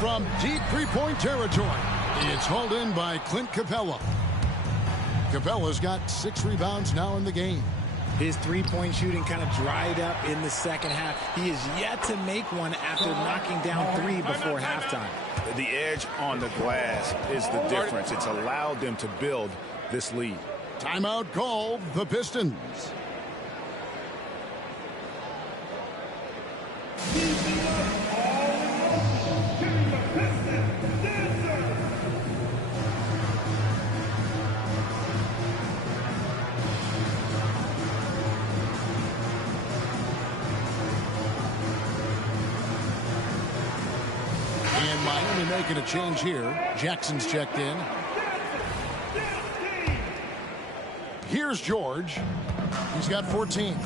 From deep three-point territory, it's hauled in by Clint Capella. Capella's got 6 rebounds now in the game. His three-point shooting kind of dried up in the second half. He is yet to make one after knocking down 3 before halftime. The edge on the glass is the difference. It's allowed them to build this lead. Timeout called, the Pistons. Miami making a change here. Jackson's checked in. Here's George. He's got 14.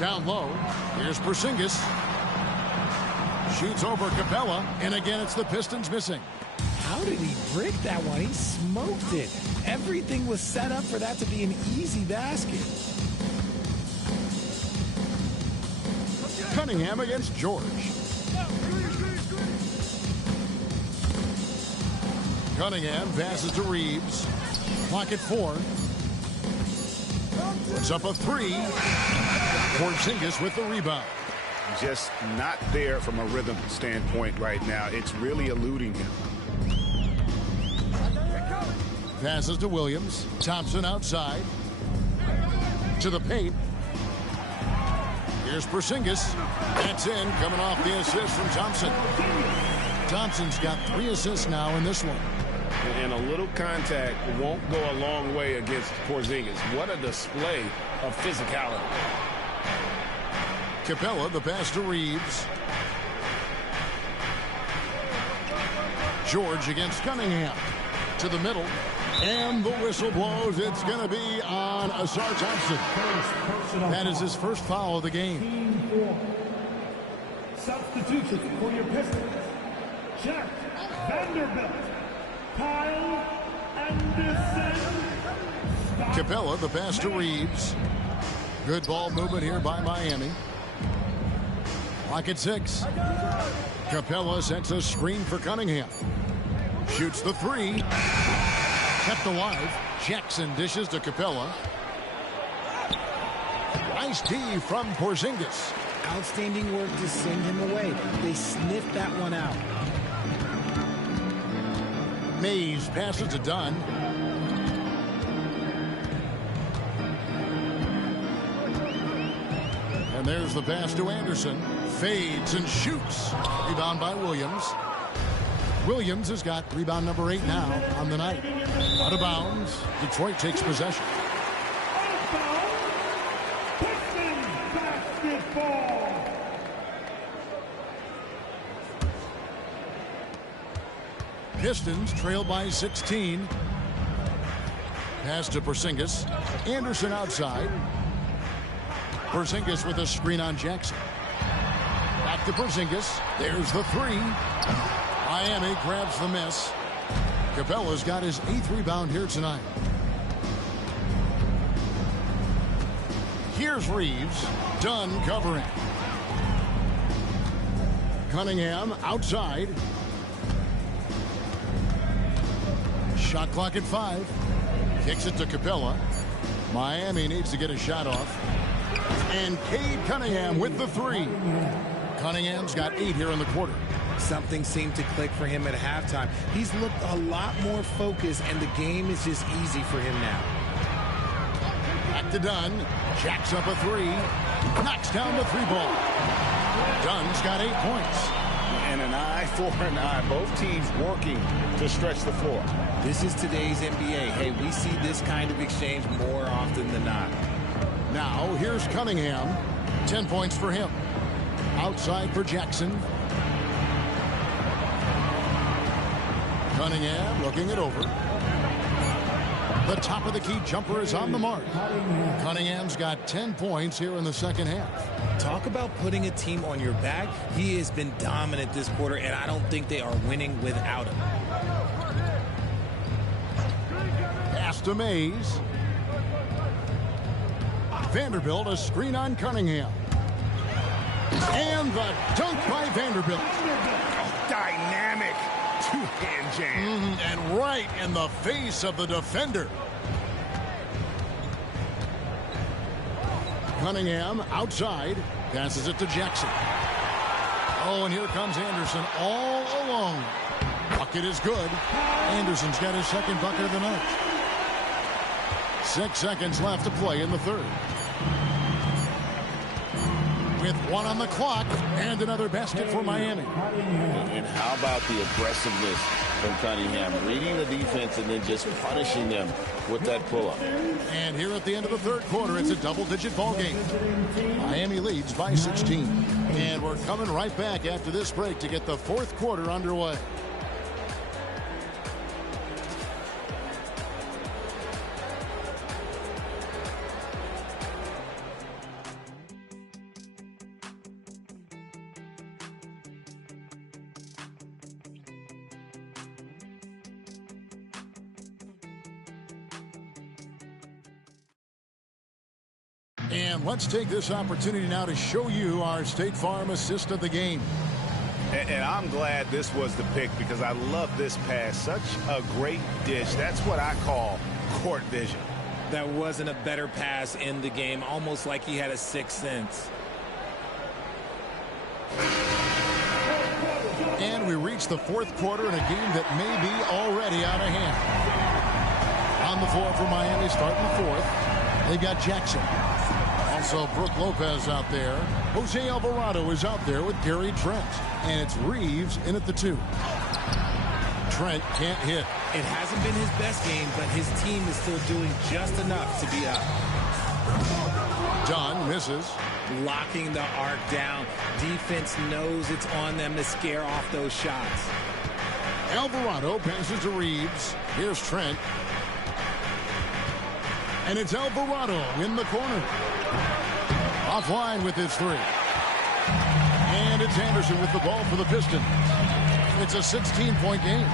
Down low. Here's Porzingis. Shoots over Capella. And again, it's the Pistons missing. How did he brick that one? He smoked it. Everything was set up for that to be an easy basket. Cunningham against George. Cunningham passes to Reeves. Clock at 4. Puts up a 3. Porzingis with the rebound. Just not there from a rhythm standpoint right now. It's really eluding him. Passes to Williams. Thompson outside. To the paint. Here's Porzingis. That's in, coming off the assist from Thompson. Thompson's got 3 assists now in this one. And a little contact won't go a long way against Porzingis. What a display of physicality. Capella, the pass to Reeves. George against Cunningham. To the middle. And the whistle blows. It's going to be on Asar Thompson. That is his first foul of the game. Substitutions for your Pistons. Jack Vanderbilt. Kyle Anderson. Capella, the pass to Reeves. Good ball movement here by Miami. Clock at 6. Capella sets a screen for Cunningham. Shoots the 3. Kept alive. Jackson dishes to Capella. Nice D from Porzingis. Outstanding work to send him away. They sniffed that one out. Mays passes to Dunn. And there's the pass to Anderson. Fades and shoots. Rebound by Williams. Williams has got rebound number 8 now on the night. Out of bounds. Detroit takes possession. Pistons basketball. Pistons trail by 16. Pass to Porzingis. Anderson outside. Porzingis with a screen on Jackson. Back to Porzingis. There's the 3. Miami grabs the miss. Capella's got his 8th rebound here tonight. Here's Reeves. Dunn covering. Cunningham outside. Shot clock at 5. Kicks it to Capella. Miami needs to get a shot off. And Cade Cunningham with the three. Cunningham's got 8 here in the quarter. Something seemed to click for him at halftime. He's looked a lot more focused, and the game is just easy for him now. Back to Dunn. Jacks up a 3. Knocks down the 3 ball. Dunn's got 8 points. And an eye for an eye. Both teams working to stretch the floor. This is today's NBA. Hey, we see this kind of exchange more often than not. Now, here's Cunningham. 10 points for him. Outside for Jackson. Cunningham looking it over. The top of the key jumper is on the mark. Cunningham's got 10 points here in the second half. Talk about putting a team on your back. He has been dominant this quarter, and I don't think they are winning without him. Pass to Mays. Vanderbilt, a screen on Cunningham. And the dunk by Vanderbilt. Oh, dynamic two-hand jam. And right in the face of the defender. Cunningham outside. Passes it to Jackson. Oh, and here comes Anderson all alone. Bucket is good. Anderson's got his second bucket of the night. 6 seconds left to play in the third. With 1 on the clock and another basket for Miami. And how about the aggressiveness from Cunningham, reading the defense and then just punishing them with that pull-up. And here at the end of the third quarter, it's a double-digit ball game. Miami leads by 16. And we're coming right back after this break to get the fourth quarter underway. And let's take this opportunity now to show you our State Farm assist of the game. And I'm glad this was the pick because I love this pass. Such a great dish. That's what I call court vision. That wasn't a better pass in the game, almost like he had a sixth sense. And we reach the fourth quarter in a game that may be already out of hand. On the floor for Miami starting fourth, they've got Jackson. Also, Brook Lopez out there. Jose Alvarado is out there with Gary Trent. And it's Reeves in at the 2. Trent can't hit. It hasn't been his best game, but his team is still doing just enough to be up. Dunn misses. Locking the arc down. Defense knows it's on them to scare off those shots. Alvarado passes to Reeves. Here's Trent. And it's Alvarado in the corner. Offline with his 3. And it's Anderson with the ball for the Pistons. It's a 16-point game.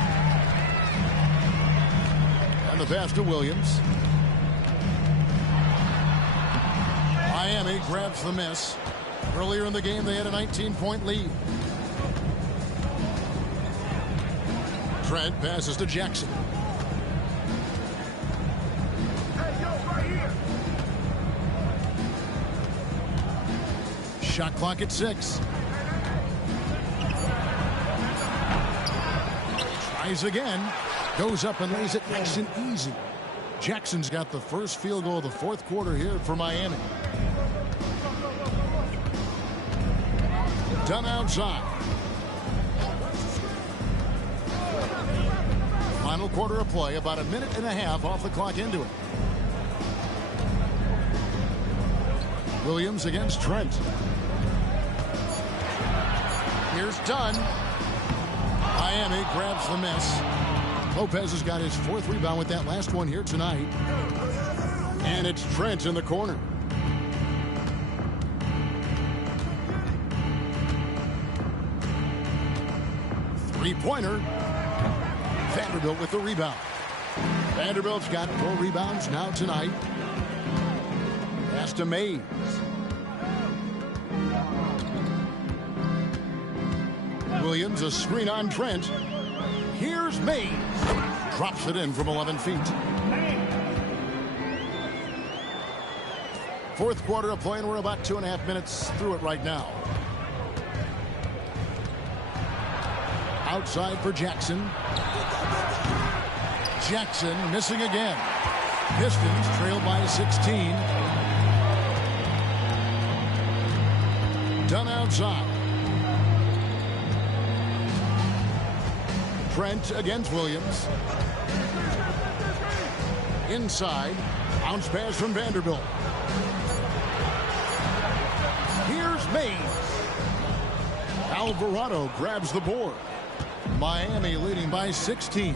And the pass to Williams. Miami grabs the miss. Earlier in the game, they had a 19-point lead. Trent passes to Jackson. Shot clock at 6. Tries again. Goes up and lays it nice and easy. Jackson's got the first field goal of the fourth quarter here for Miami. Done outside. Final quarter of play, about a minute and a half off the clock into it. Williams against Trent. Here's Dunn. Miami grabs the miss. Lopez has got his 4th rebound with that last one here tonight. And it's Trent in the corner. Three-pointer. Vanderbilt with the rebound. Vanderbilt's got 4 rebounds now tonight. Pass to Mays. Williams, a screen on Trent. Here's Mays. Drops it in from 11 feet. Fourth quarter of play, and we're about 2.5 minutes through it right now. Outside for Jackson. Jackson missing again. Pistons trail by 16. Done outside. Trent against Williams. Inside. Bounce pass from Vanderbilt. Here's Mays. Alvarado grabs the board. Miami leading by 16.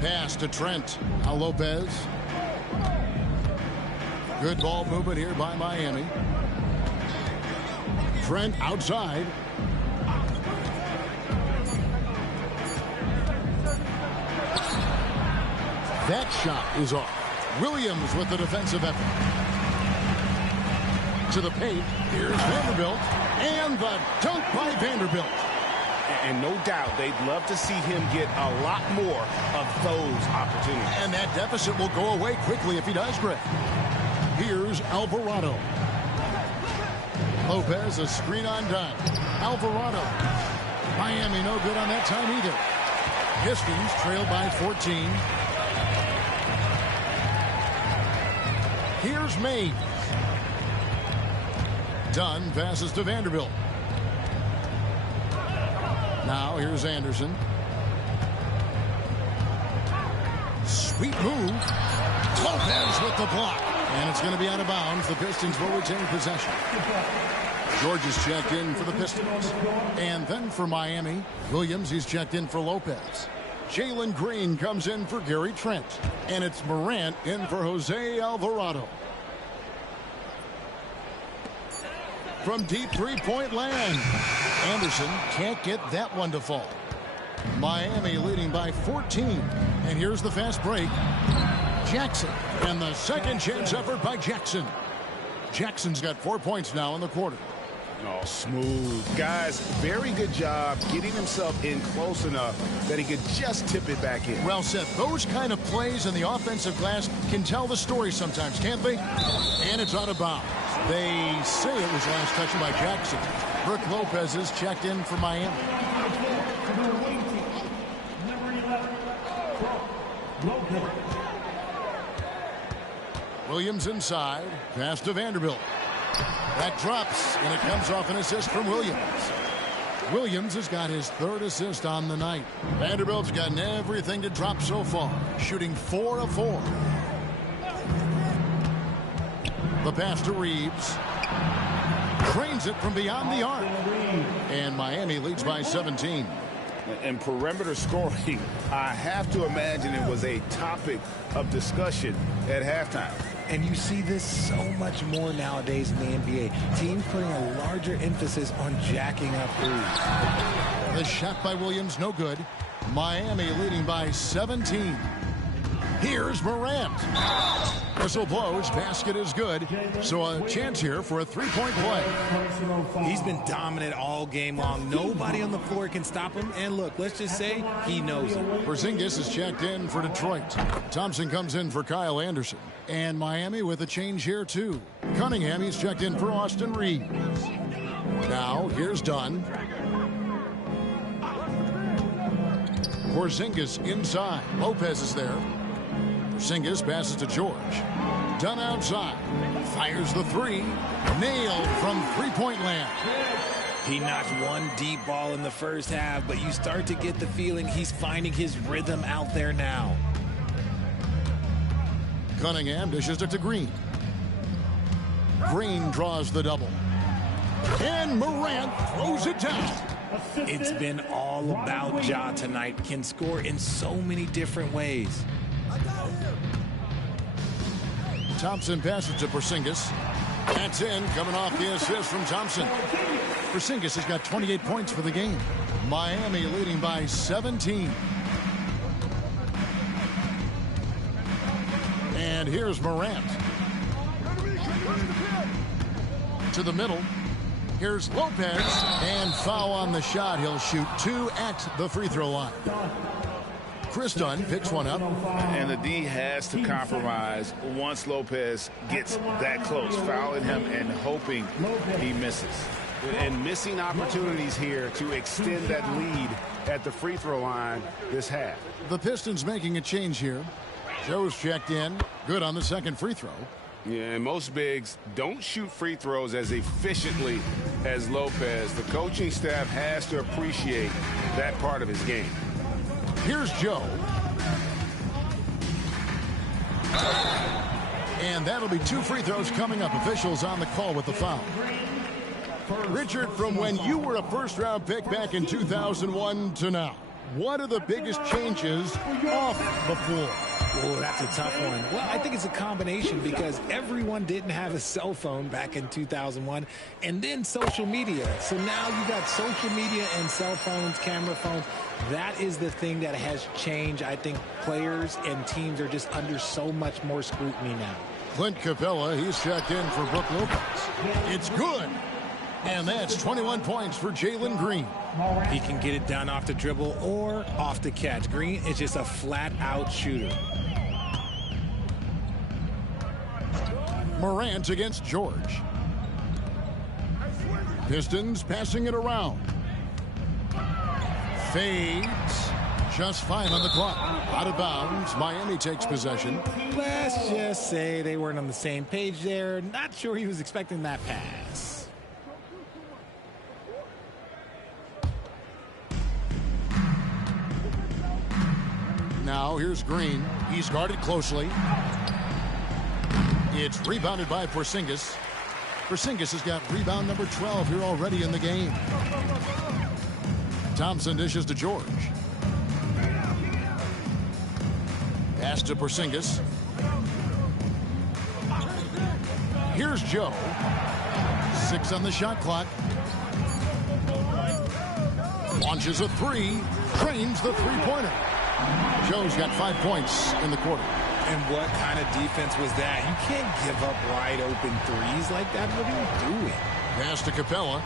Pass to Trent. Now Lopez. Good ball movement here by Miami. Trent outside. That shot is off. Williams with the defensive effort. To the paint. Here's Vanderbilt. And the dunk by Vanderbilt. And no doubt they'd love to see him get a lot more of those opportunities. And that deficit will go away quickly if he does, Greg. Here's Alvarado. Lopez, a screen on dime. Alvarado. Miami no good on that time either. Pistons trail by 14. Here's Mays. Dunn passes to Vanderbilt. Now here's Anderson. Sweet move. Lopez with the block. And it's going to be out of bounds. The Pistons will retain possession. George is checked in for the Pistons. And then for Miami, Williams, he's checked in for Lopez. Jalen Green comes in for Gary Trent. And it's Morant in for Jose Alvarado. From deep three-point land. Anderson can't get that one to fall. Miami leading by 14. And here's the fast break. Jackson. And the second chance effort by Jackson. Jackson's got 4 points now in the quarter. Oh, smooth. Guys, very good job getting himself in close enough that he could just tip it back in. Well said. Those kind of plays in the offensive glass can tell the story sometimes, can't they? And it's out of bounds. They say it was last touched by Jackson. Brook Lopez is checked in for Miami. Williams inside. Pass to Vanderbilt. That drops, and it comes off an assist from Williams. Williams has got his third assist on the night. Vanderbilt's gotten everything to drop so far, shooting 4 of 4. The pass to Reeves. Drains it from beyond the arc. And Miami leads by 17. And perimeter scoring, I have to imagine it was a topic of discussion at halftime. And you see this so much more nowadays in the NBA. Teams putting a larger emphasis on jacking up threes. The shot by Williams, no good. Miami leading by 17. Here's Morant. Whistle blows. Basket is good. So a chance here for a three-point play. He's been dominant all game long. Nobody on the floor can stop him. And look, let's just say he knows it. Porzingis is checked in for Detroit. Thompson comes in for Kyle Anderson. And Miami with a change here, too. Cunningham, he's checked in for Austin Reeves. Now, here's Dunn. Porzingis inside. Lopez is there. Porzingis passes to George. Dunn outside. Fires the three. Nailed from three-point land. He knocked one deep ball in the first half, but you start to get the feeling he's finding his rhythm out there now. Cunningham dishes it to Green. Green draws the double. And Morant throws it down. It's been all about Ja tonight. Can score in so many different ways. Thompson passes to Porzingis. That's in, coming off the assist from Thompson. Porzingis has got 28 points for the game. Miami leading by 17. And here's Morant. To the middle. Here's Lopez. And foul on the shot. He'll shoot 2 at the free throw line. Chris Dunn picks one up. And the D has to compromise once Lopez gets that close, fouling him and hoping he misses. And missing opportunities here to extend that lead at the free throw line this half. The Pistons making a change here. Joe's checked in. Good on the second free throw. Yeah, and most bigs don't shoot free throws as efficiently as Lopez. The coaching staff has to appreciate that part of his game. Here's Joe. And that'll be 2 free throws coming up. Officials on the call with the foul. Richard, from when you were a first-round pick back in 2001 to now, what are the biggest changes off the floor? Oh, that's a tough one. Well, I think it's a combination because everyone didn't have a cell phone back in 2001 and then social media. So now you got social media and cell phones, camera phones. That is the thing that has changed. I think players and teams are just under so much more scrutiny now. Clint Capella, he's checked in for Brook Lopez. It's good. And that's 21 points for Jalen Green. He can get it done off the dribble or off the catch. Green is just a flat-out shooter. Morant against George. Pistons passing it around. Fades. Just 5 on the clock. Out of bounds. Miami takes possession. Let's just say they weren't on the same page there. Not sure he was expecting that pass. Now here's Green. He's guarded closely. It's rebounded by Porzingis. Porzingis has got rebound number 12 here already in the game. Thompson dishes to George. Pass to Porzingis. Here's Joe. 6 on the shot clock. Launches a 3. Trains the three-pointer. Joe's got 5 points in the quarter. And what kind of defense was that? You can't give up wide open threes like that. What are you doing? Pass to Capella.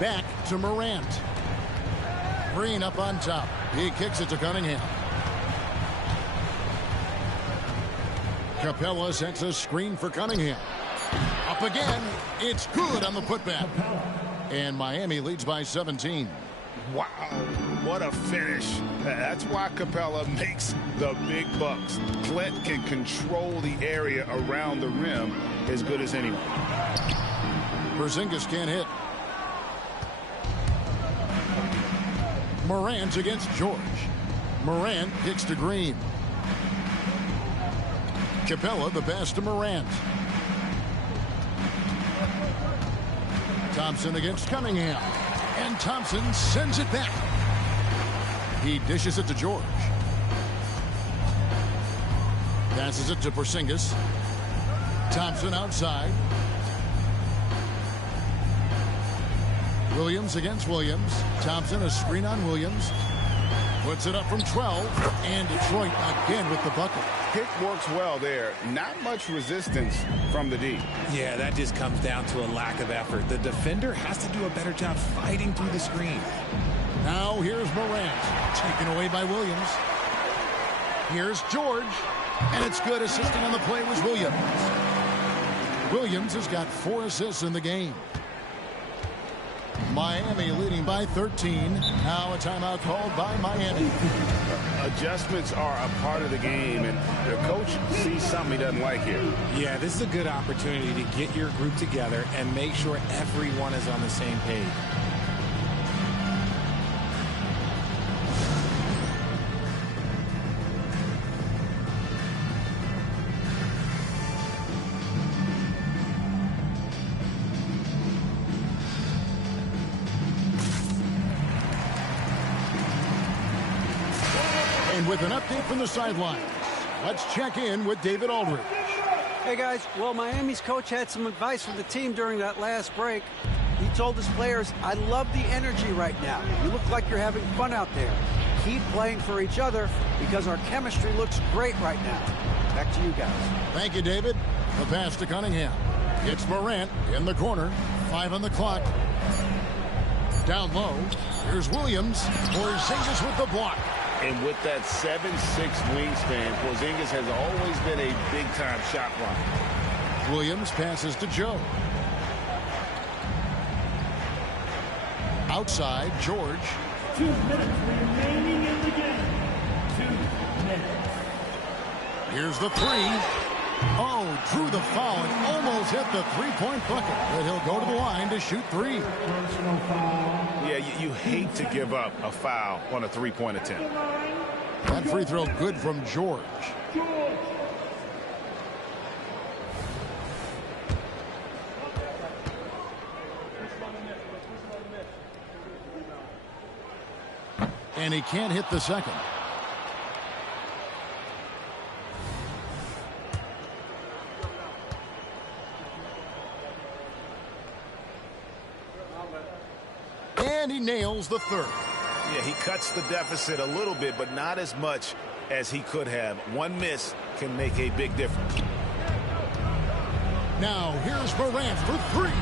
Back to Morant. Green up on top. He kicks it to Cunningham. Capella sets a screen for Cunningham. Up again. It's good on the putback. And Miami leads by 17. Wow, what a finish. That's why Capella makes the big bucks. Clint can control the area around the rim as good as anyone. Porzingis can't hit. Morant against George. Morant kicks to Green. Capella the pass to Morant. Thompson against Cunningham. And Thompson sends it back. He dishes it to George. Passes it to Porzingis. Thompson outside. Williams against Williams. Thompson a screen on Williams. Puts it up from 12. And Detroit again with the bucket. Pick works well there. Not much resistance from the D. Yeah, that just comes down to a lack of effort. The defender has to do a better job fighting through the screen. Now here's Morant. Taken away by Williams. Here's George. And it's good. Assisting on the play was Williams. Williams has got 4 assists in the game. Miami leading by 13. Now a timeout called by Miami. Adjustments are a part of the game, and the coach sees something he doesn't like here. Yeah, this is a good opportunity to get your group together and make sure everyone is on the same page. With an update from the sidelines, let's check in with David Aldridge. Hey guys, well, Miami's coach had some advice for the team during that last break. He told his players, I love the energy right now. You look like you're having fun out there. Keep playing for each other because our chemistry looks great right now. Back to you guys. Thank you, David. The pass to Cunningham. It's Morant in the corner. 5 on the clock. Down low. Here's Williams. Porzingis with the block. And with that 7'6" wingspan, Porzingis has always been a big-time shot blocker. Williams passes to Joe. Outside, George. 2 minutes remaining in the game. 2 minutes. Here's the three. Oh, drew the foul and almost hit the three-point bucket. But he'll go to the line to shoot three. Personal foul. Yeah, you hate to give up a foul on a three-point attempt. That free throw good from George. And he can't hit the second. And he nails the third. Yeah, he cuts the deficit a little bit, but not as much as he could have. One miss can make a big difference. Now, here's Morant for three.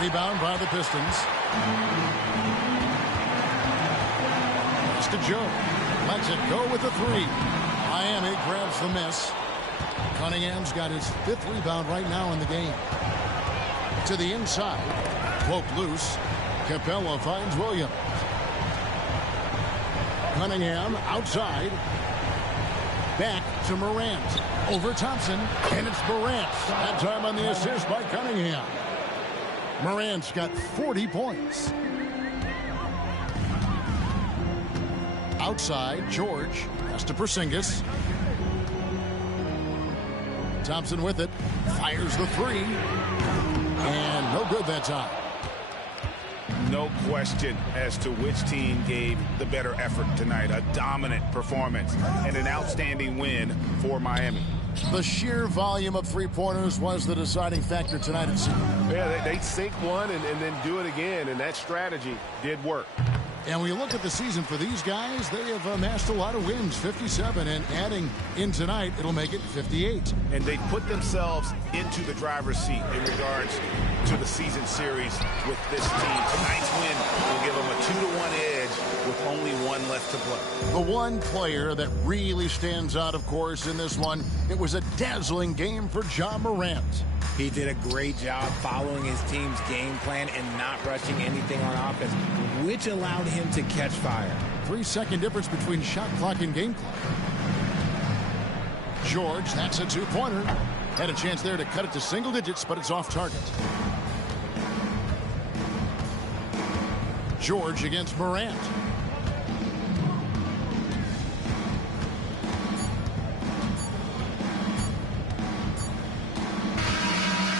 Rebound by the Pistons. Pass to Joe. Lets it go with the three. Miami grabs the miss. Cunningham's got his 5th rebound right now in the game. To the inside. Cloak loose. Capella finds Williams. Cunningham outside. Back to Morant. Over Thompson. And it's Morant. That time on the assist by Cunningham. Morant's got 40 points. Outside, George. Has to Porzingis. Thompson with it. Fires the three. And no good that time. No question as to which team gave the better effort tonight. A dominant performance and an outstanding win for Miami. The sheer volume of three-pointers was the deciding factor tonight, it seemed. Yeah, they sink one and then do it again, and that strategy did work. And when you look at the season for these guys, they have amassed a lot of wins, 57, and adding in tonight, it'll make it 58. And they put themselves into the driver's seat in regards to the season series with this team. Tonight's win will give them a 2-1 edge with only one left to play. The one player that really stands out, of course, in this one, it was a dazzling game for Ja Morant. He did a great job following his team's game plan and not rushing anything on offense, which allowed him to catch fire. 3-second difference between shot clock and game clock. George, that's a two-pointer. Had a chance there to cut it to single digits, but it's off target. George against Morant.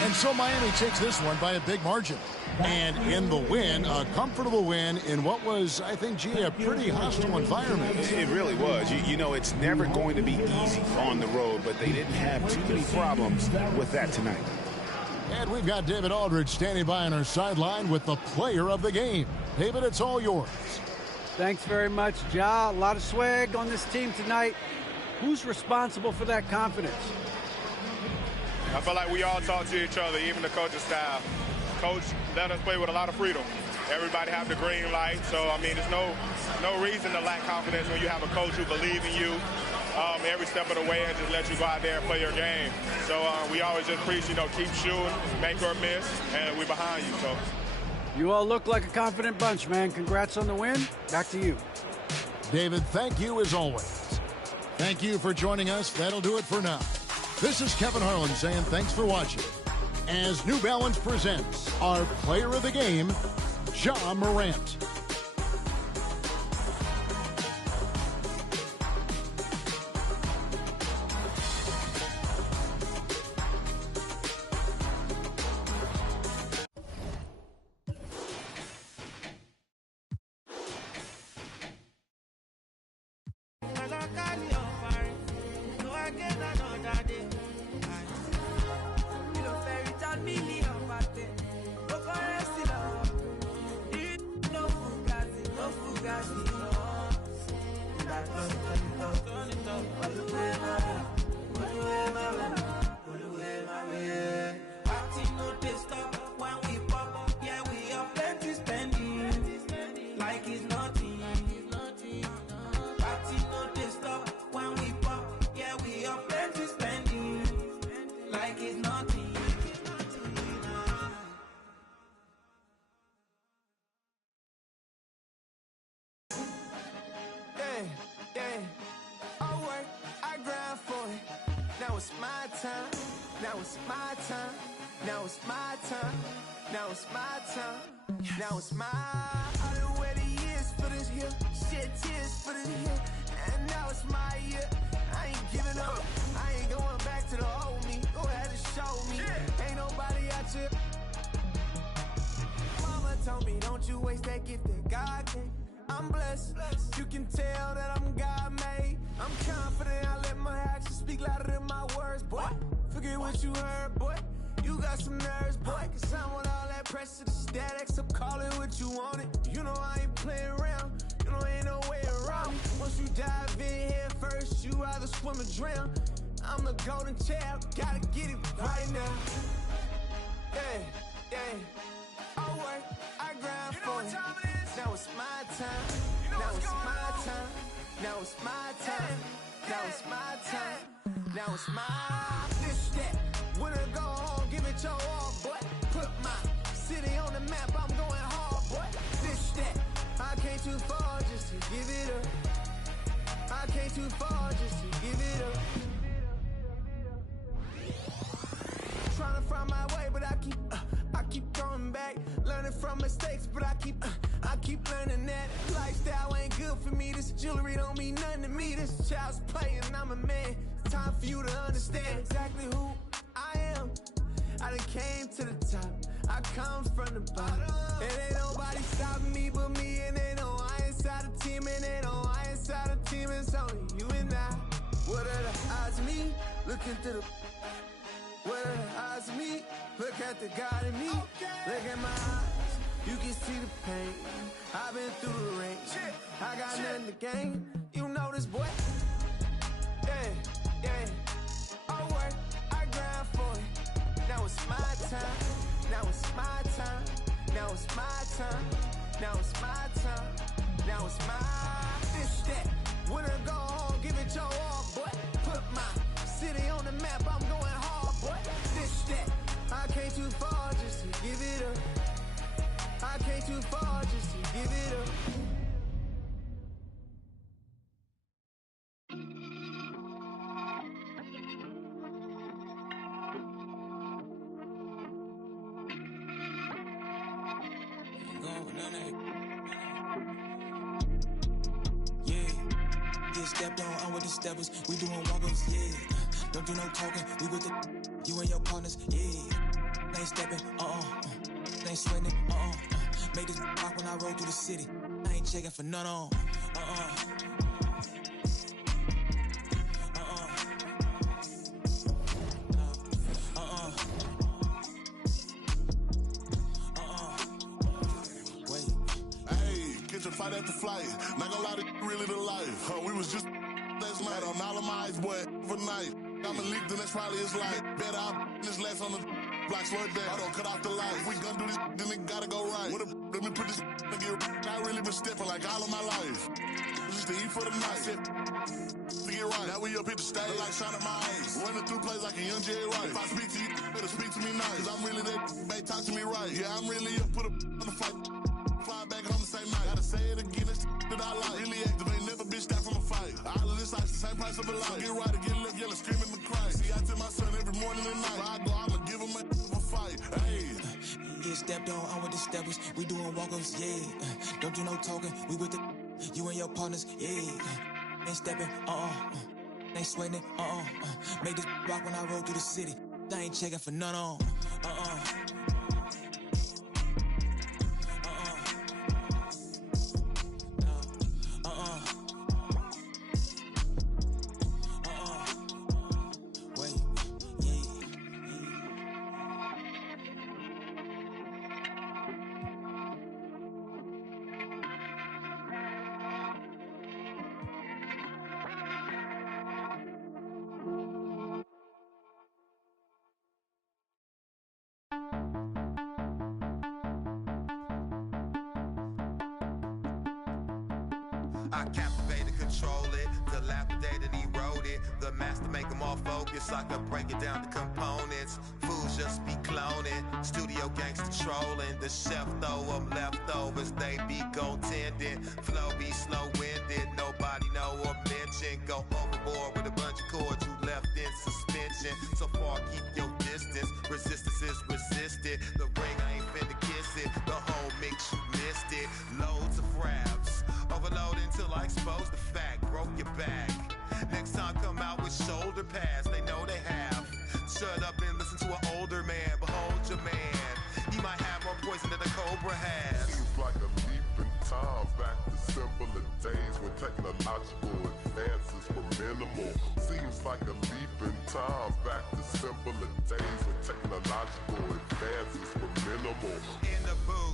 And so Miami takes this one by a big margin. And in the win, a comfortable win in what was, I think, gee, a pretty hostile environment. It really was. You know, it's never going to be easy on the road, but they didn't have too many problems with that tonight. And we've got David Aldridge standing by on our sideline with the player of the game. David, it's all yours. Thanks very much, Ja. A lot of swag on this team tonight. Who's responsible for that confidence? I feel like we all talk to each other, even the coaching staff. Coach let us play with a lot of freedom. Everybody have the green light, so I mean, there's no reason to lack confidence when you have a coach who believes in you every step of the way and just let you go out there and play your game. So we always just preach, keep shooting, make or miss, and we're behind you. So you all look like a confident bunch, man. Congrats on the win. Back to you. David, thank you as always. Thank you for joining us. That'll do it for now. This is Kevin Harlan saying thanks for watching as New Balance presents our player of the game, Ja Morant. Now it's my time. Now it's my time. Now it's my time. Now it's my time. Now it's my. I done waited years for this here. Shed tears for this here. And now it's my year. I ain't giving up. I ain't going back to the old me. Go ahead and show me. Ain't nobody out here. Mama told me, don't you waste that gift that God gave. I'm blessed. You can tell that I'm God made. I'm confident. I let my actions speak louder than my words, boy. Forget what you heard, boy. You got some nerves, boy. Cause I'm with all that pressure, the static, so call it what you want it. You know I ain't playing around. You know ain't no way around me. Once you dive in here first, you either swim or drown. I'm the golden child, gotta get it right now. Yeah, yeah. I work, I grind for it. Now it's my time. Now it's my time. Now it's my time. Now it's my time. Now it's my this that. When I go home, give it your all, boy. Put my city on the map. I'm going hard, boy. This that. I came too far just to give it up. I came too far just to give it up. Trying to find my way, but I keep going back. Learning from mistakes, but I keep learning that lifestyle ain't good for me. This jewelry don't mean nothing to me. This child's playing, I'm a man. It's time for you to understand exactly who I am. I done came to the top. I come from the bottom. And ain't nobody stopping me but me. And they know I inside the team. And they know I inside the team. It's only you and I. What are the odds of me? Look into the. What are the odds of me? Look at the God in me. Look at my eyes. You can see the pain. I've been through the rain. I got nothing to gain. You know this, boy. Yeah, yeah. I work, I grind for it. Now it's my time. Now it's my time. Now it's my time. Now it's my time. Now it's my this that. When I go home, give it your all, boy. Put my city on the map. I'm going hard, boy. This that. I came too far just to give it up. I came too far just to give it up. Stepped on, I'm with the steppers. We doing walk-ups, yeah. Don't do no talking. We with the you and your partners, yeah. Ain't stepping, ain't sweating, Made this rock when I roll through the city. I ain't checking for none on, Fight at the flight, not gonna lie, to really the life. We was just last night on all of my eyes, boy, overnight. I'm a leak, then that's probably his life. Better I this last on the block, slow it down. I don't cut off the light. If we gonna do this, then it gotta go right. Let me put this and get I really been stepping like all of my life. Just to eat for the night. To get right. Now we up here to stay like shining my eyes. Running through plays like a young Jerry Rice. If I speak to you, better speak to me nice. Cause I'm really that, babe, talk to me right. Yeah, I'm really up, put a on the fight. Fly back home the same night. Gotta say it again, it's that I like. Really active, ain't never bitch that from a fight. All of this ice, the same price of a life. So get right or get left, yelling, screaming the cry. See, I tell my son every morning and night. If I go, I'ma give him a fight. Hey. Get stepped on, I'm with the steppers. We doing walk-ups, yeah. Don't do no talking. We with the you and your partners, yeah. Ain't stepping, ain't sweating, Made this rock when I roll through the city. I ain't checking for none on, I captivated, control it, dilapidated, eroded. The master make them all focus, I can break it down to components. Fools just be cloning, studio gangsta trolling. The chef throw them leftovers, they be goaltending. Flow be slow-winded, nobody know or mention. Go overboard with a bunch of chords you left in suspension. position. So far, keep your distance. Resistance is resisted. The ring, I ain't finna kiss it. The whole mix, you missed it. Loads of raps. Overload until I expose the fact. Broke your back. Next time, come out with shoulder pads. They know they have. Shut up and listen to an older man. Behold your man. He might have more poison than a cobra has. Seems like a leap in time back to simpler days when technological advances were minimal. Seems like a leap in time back to simpler days when technological advances were minimal. In the booth.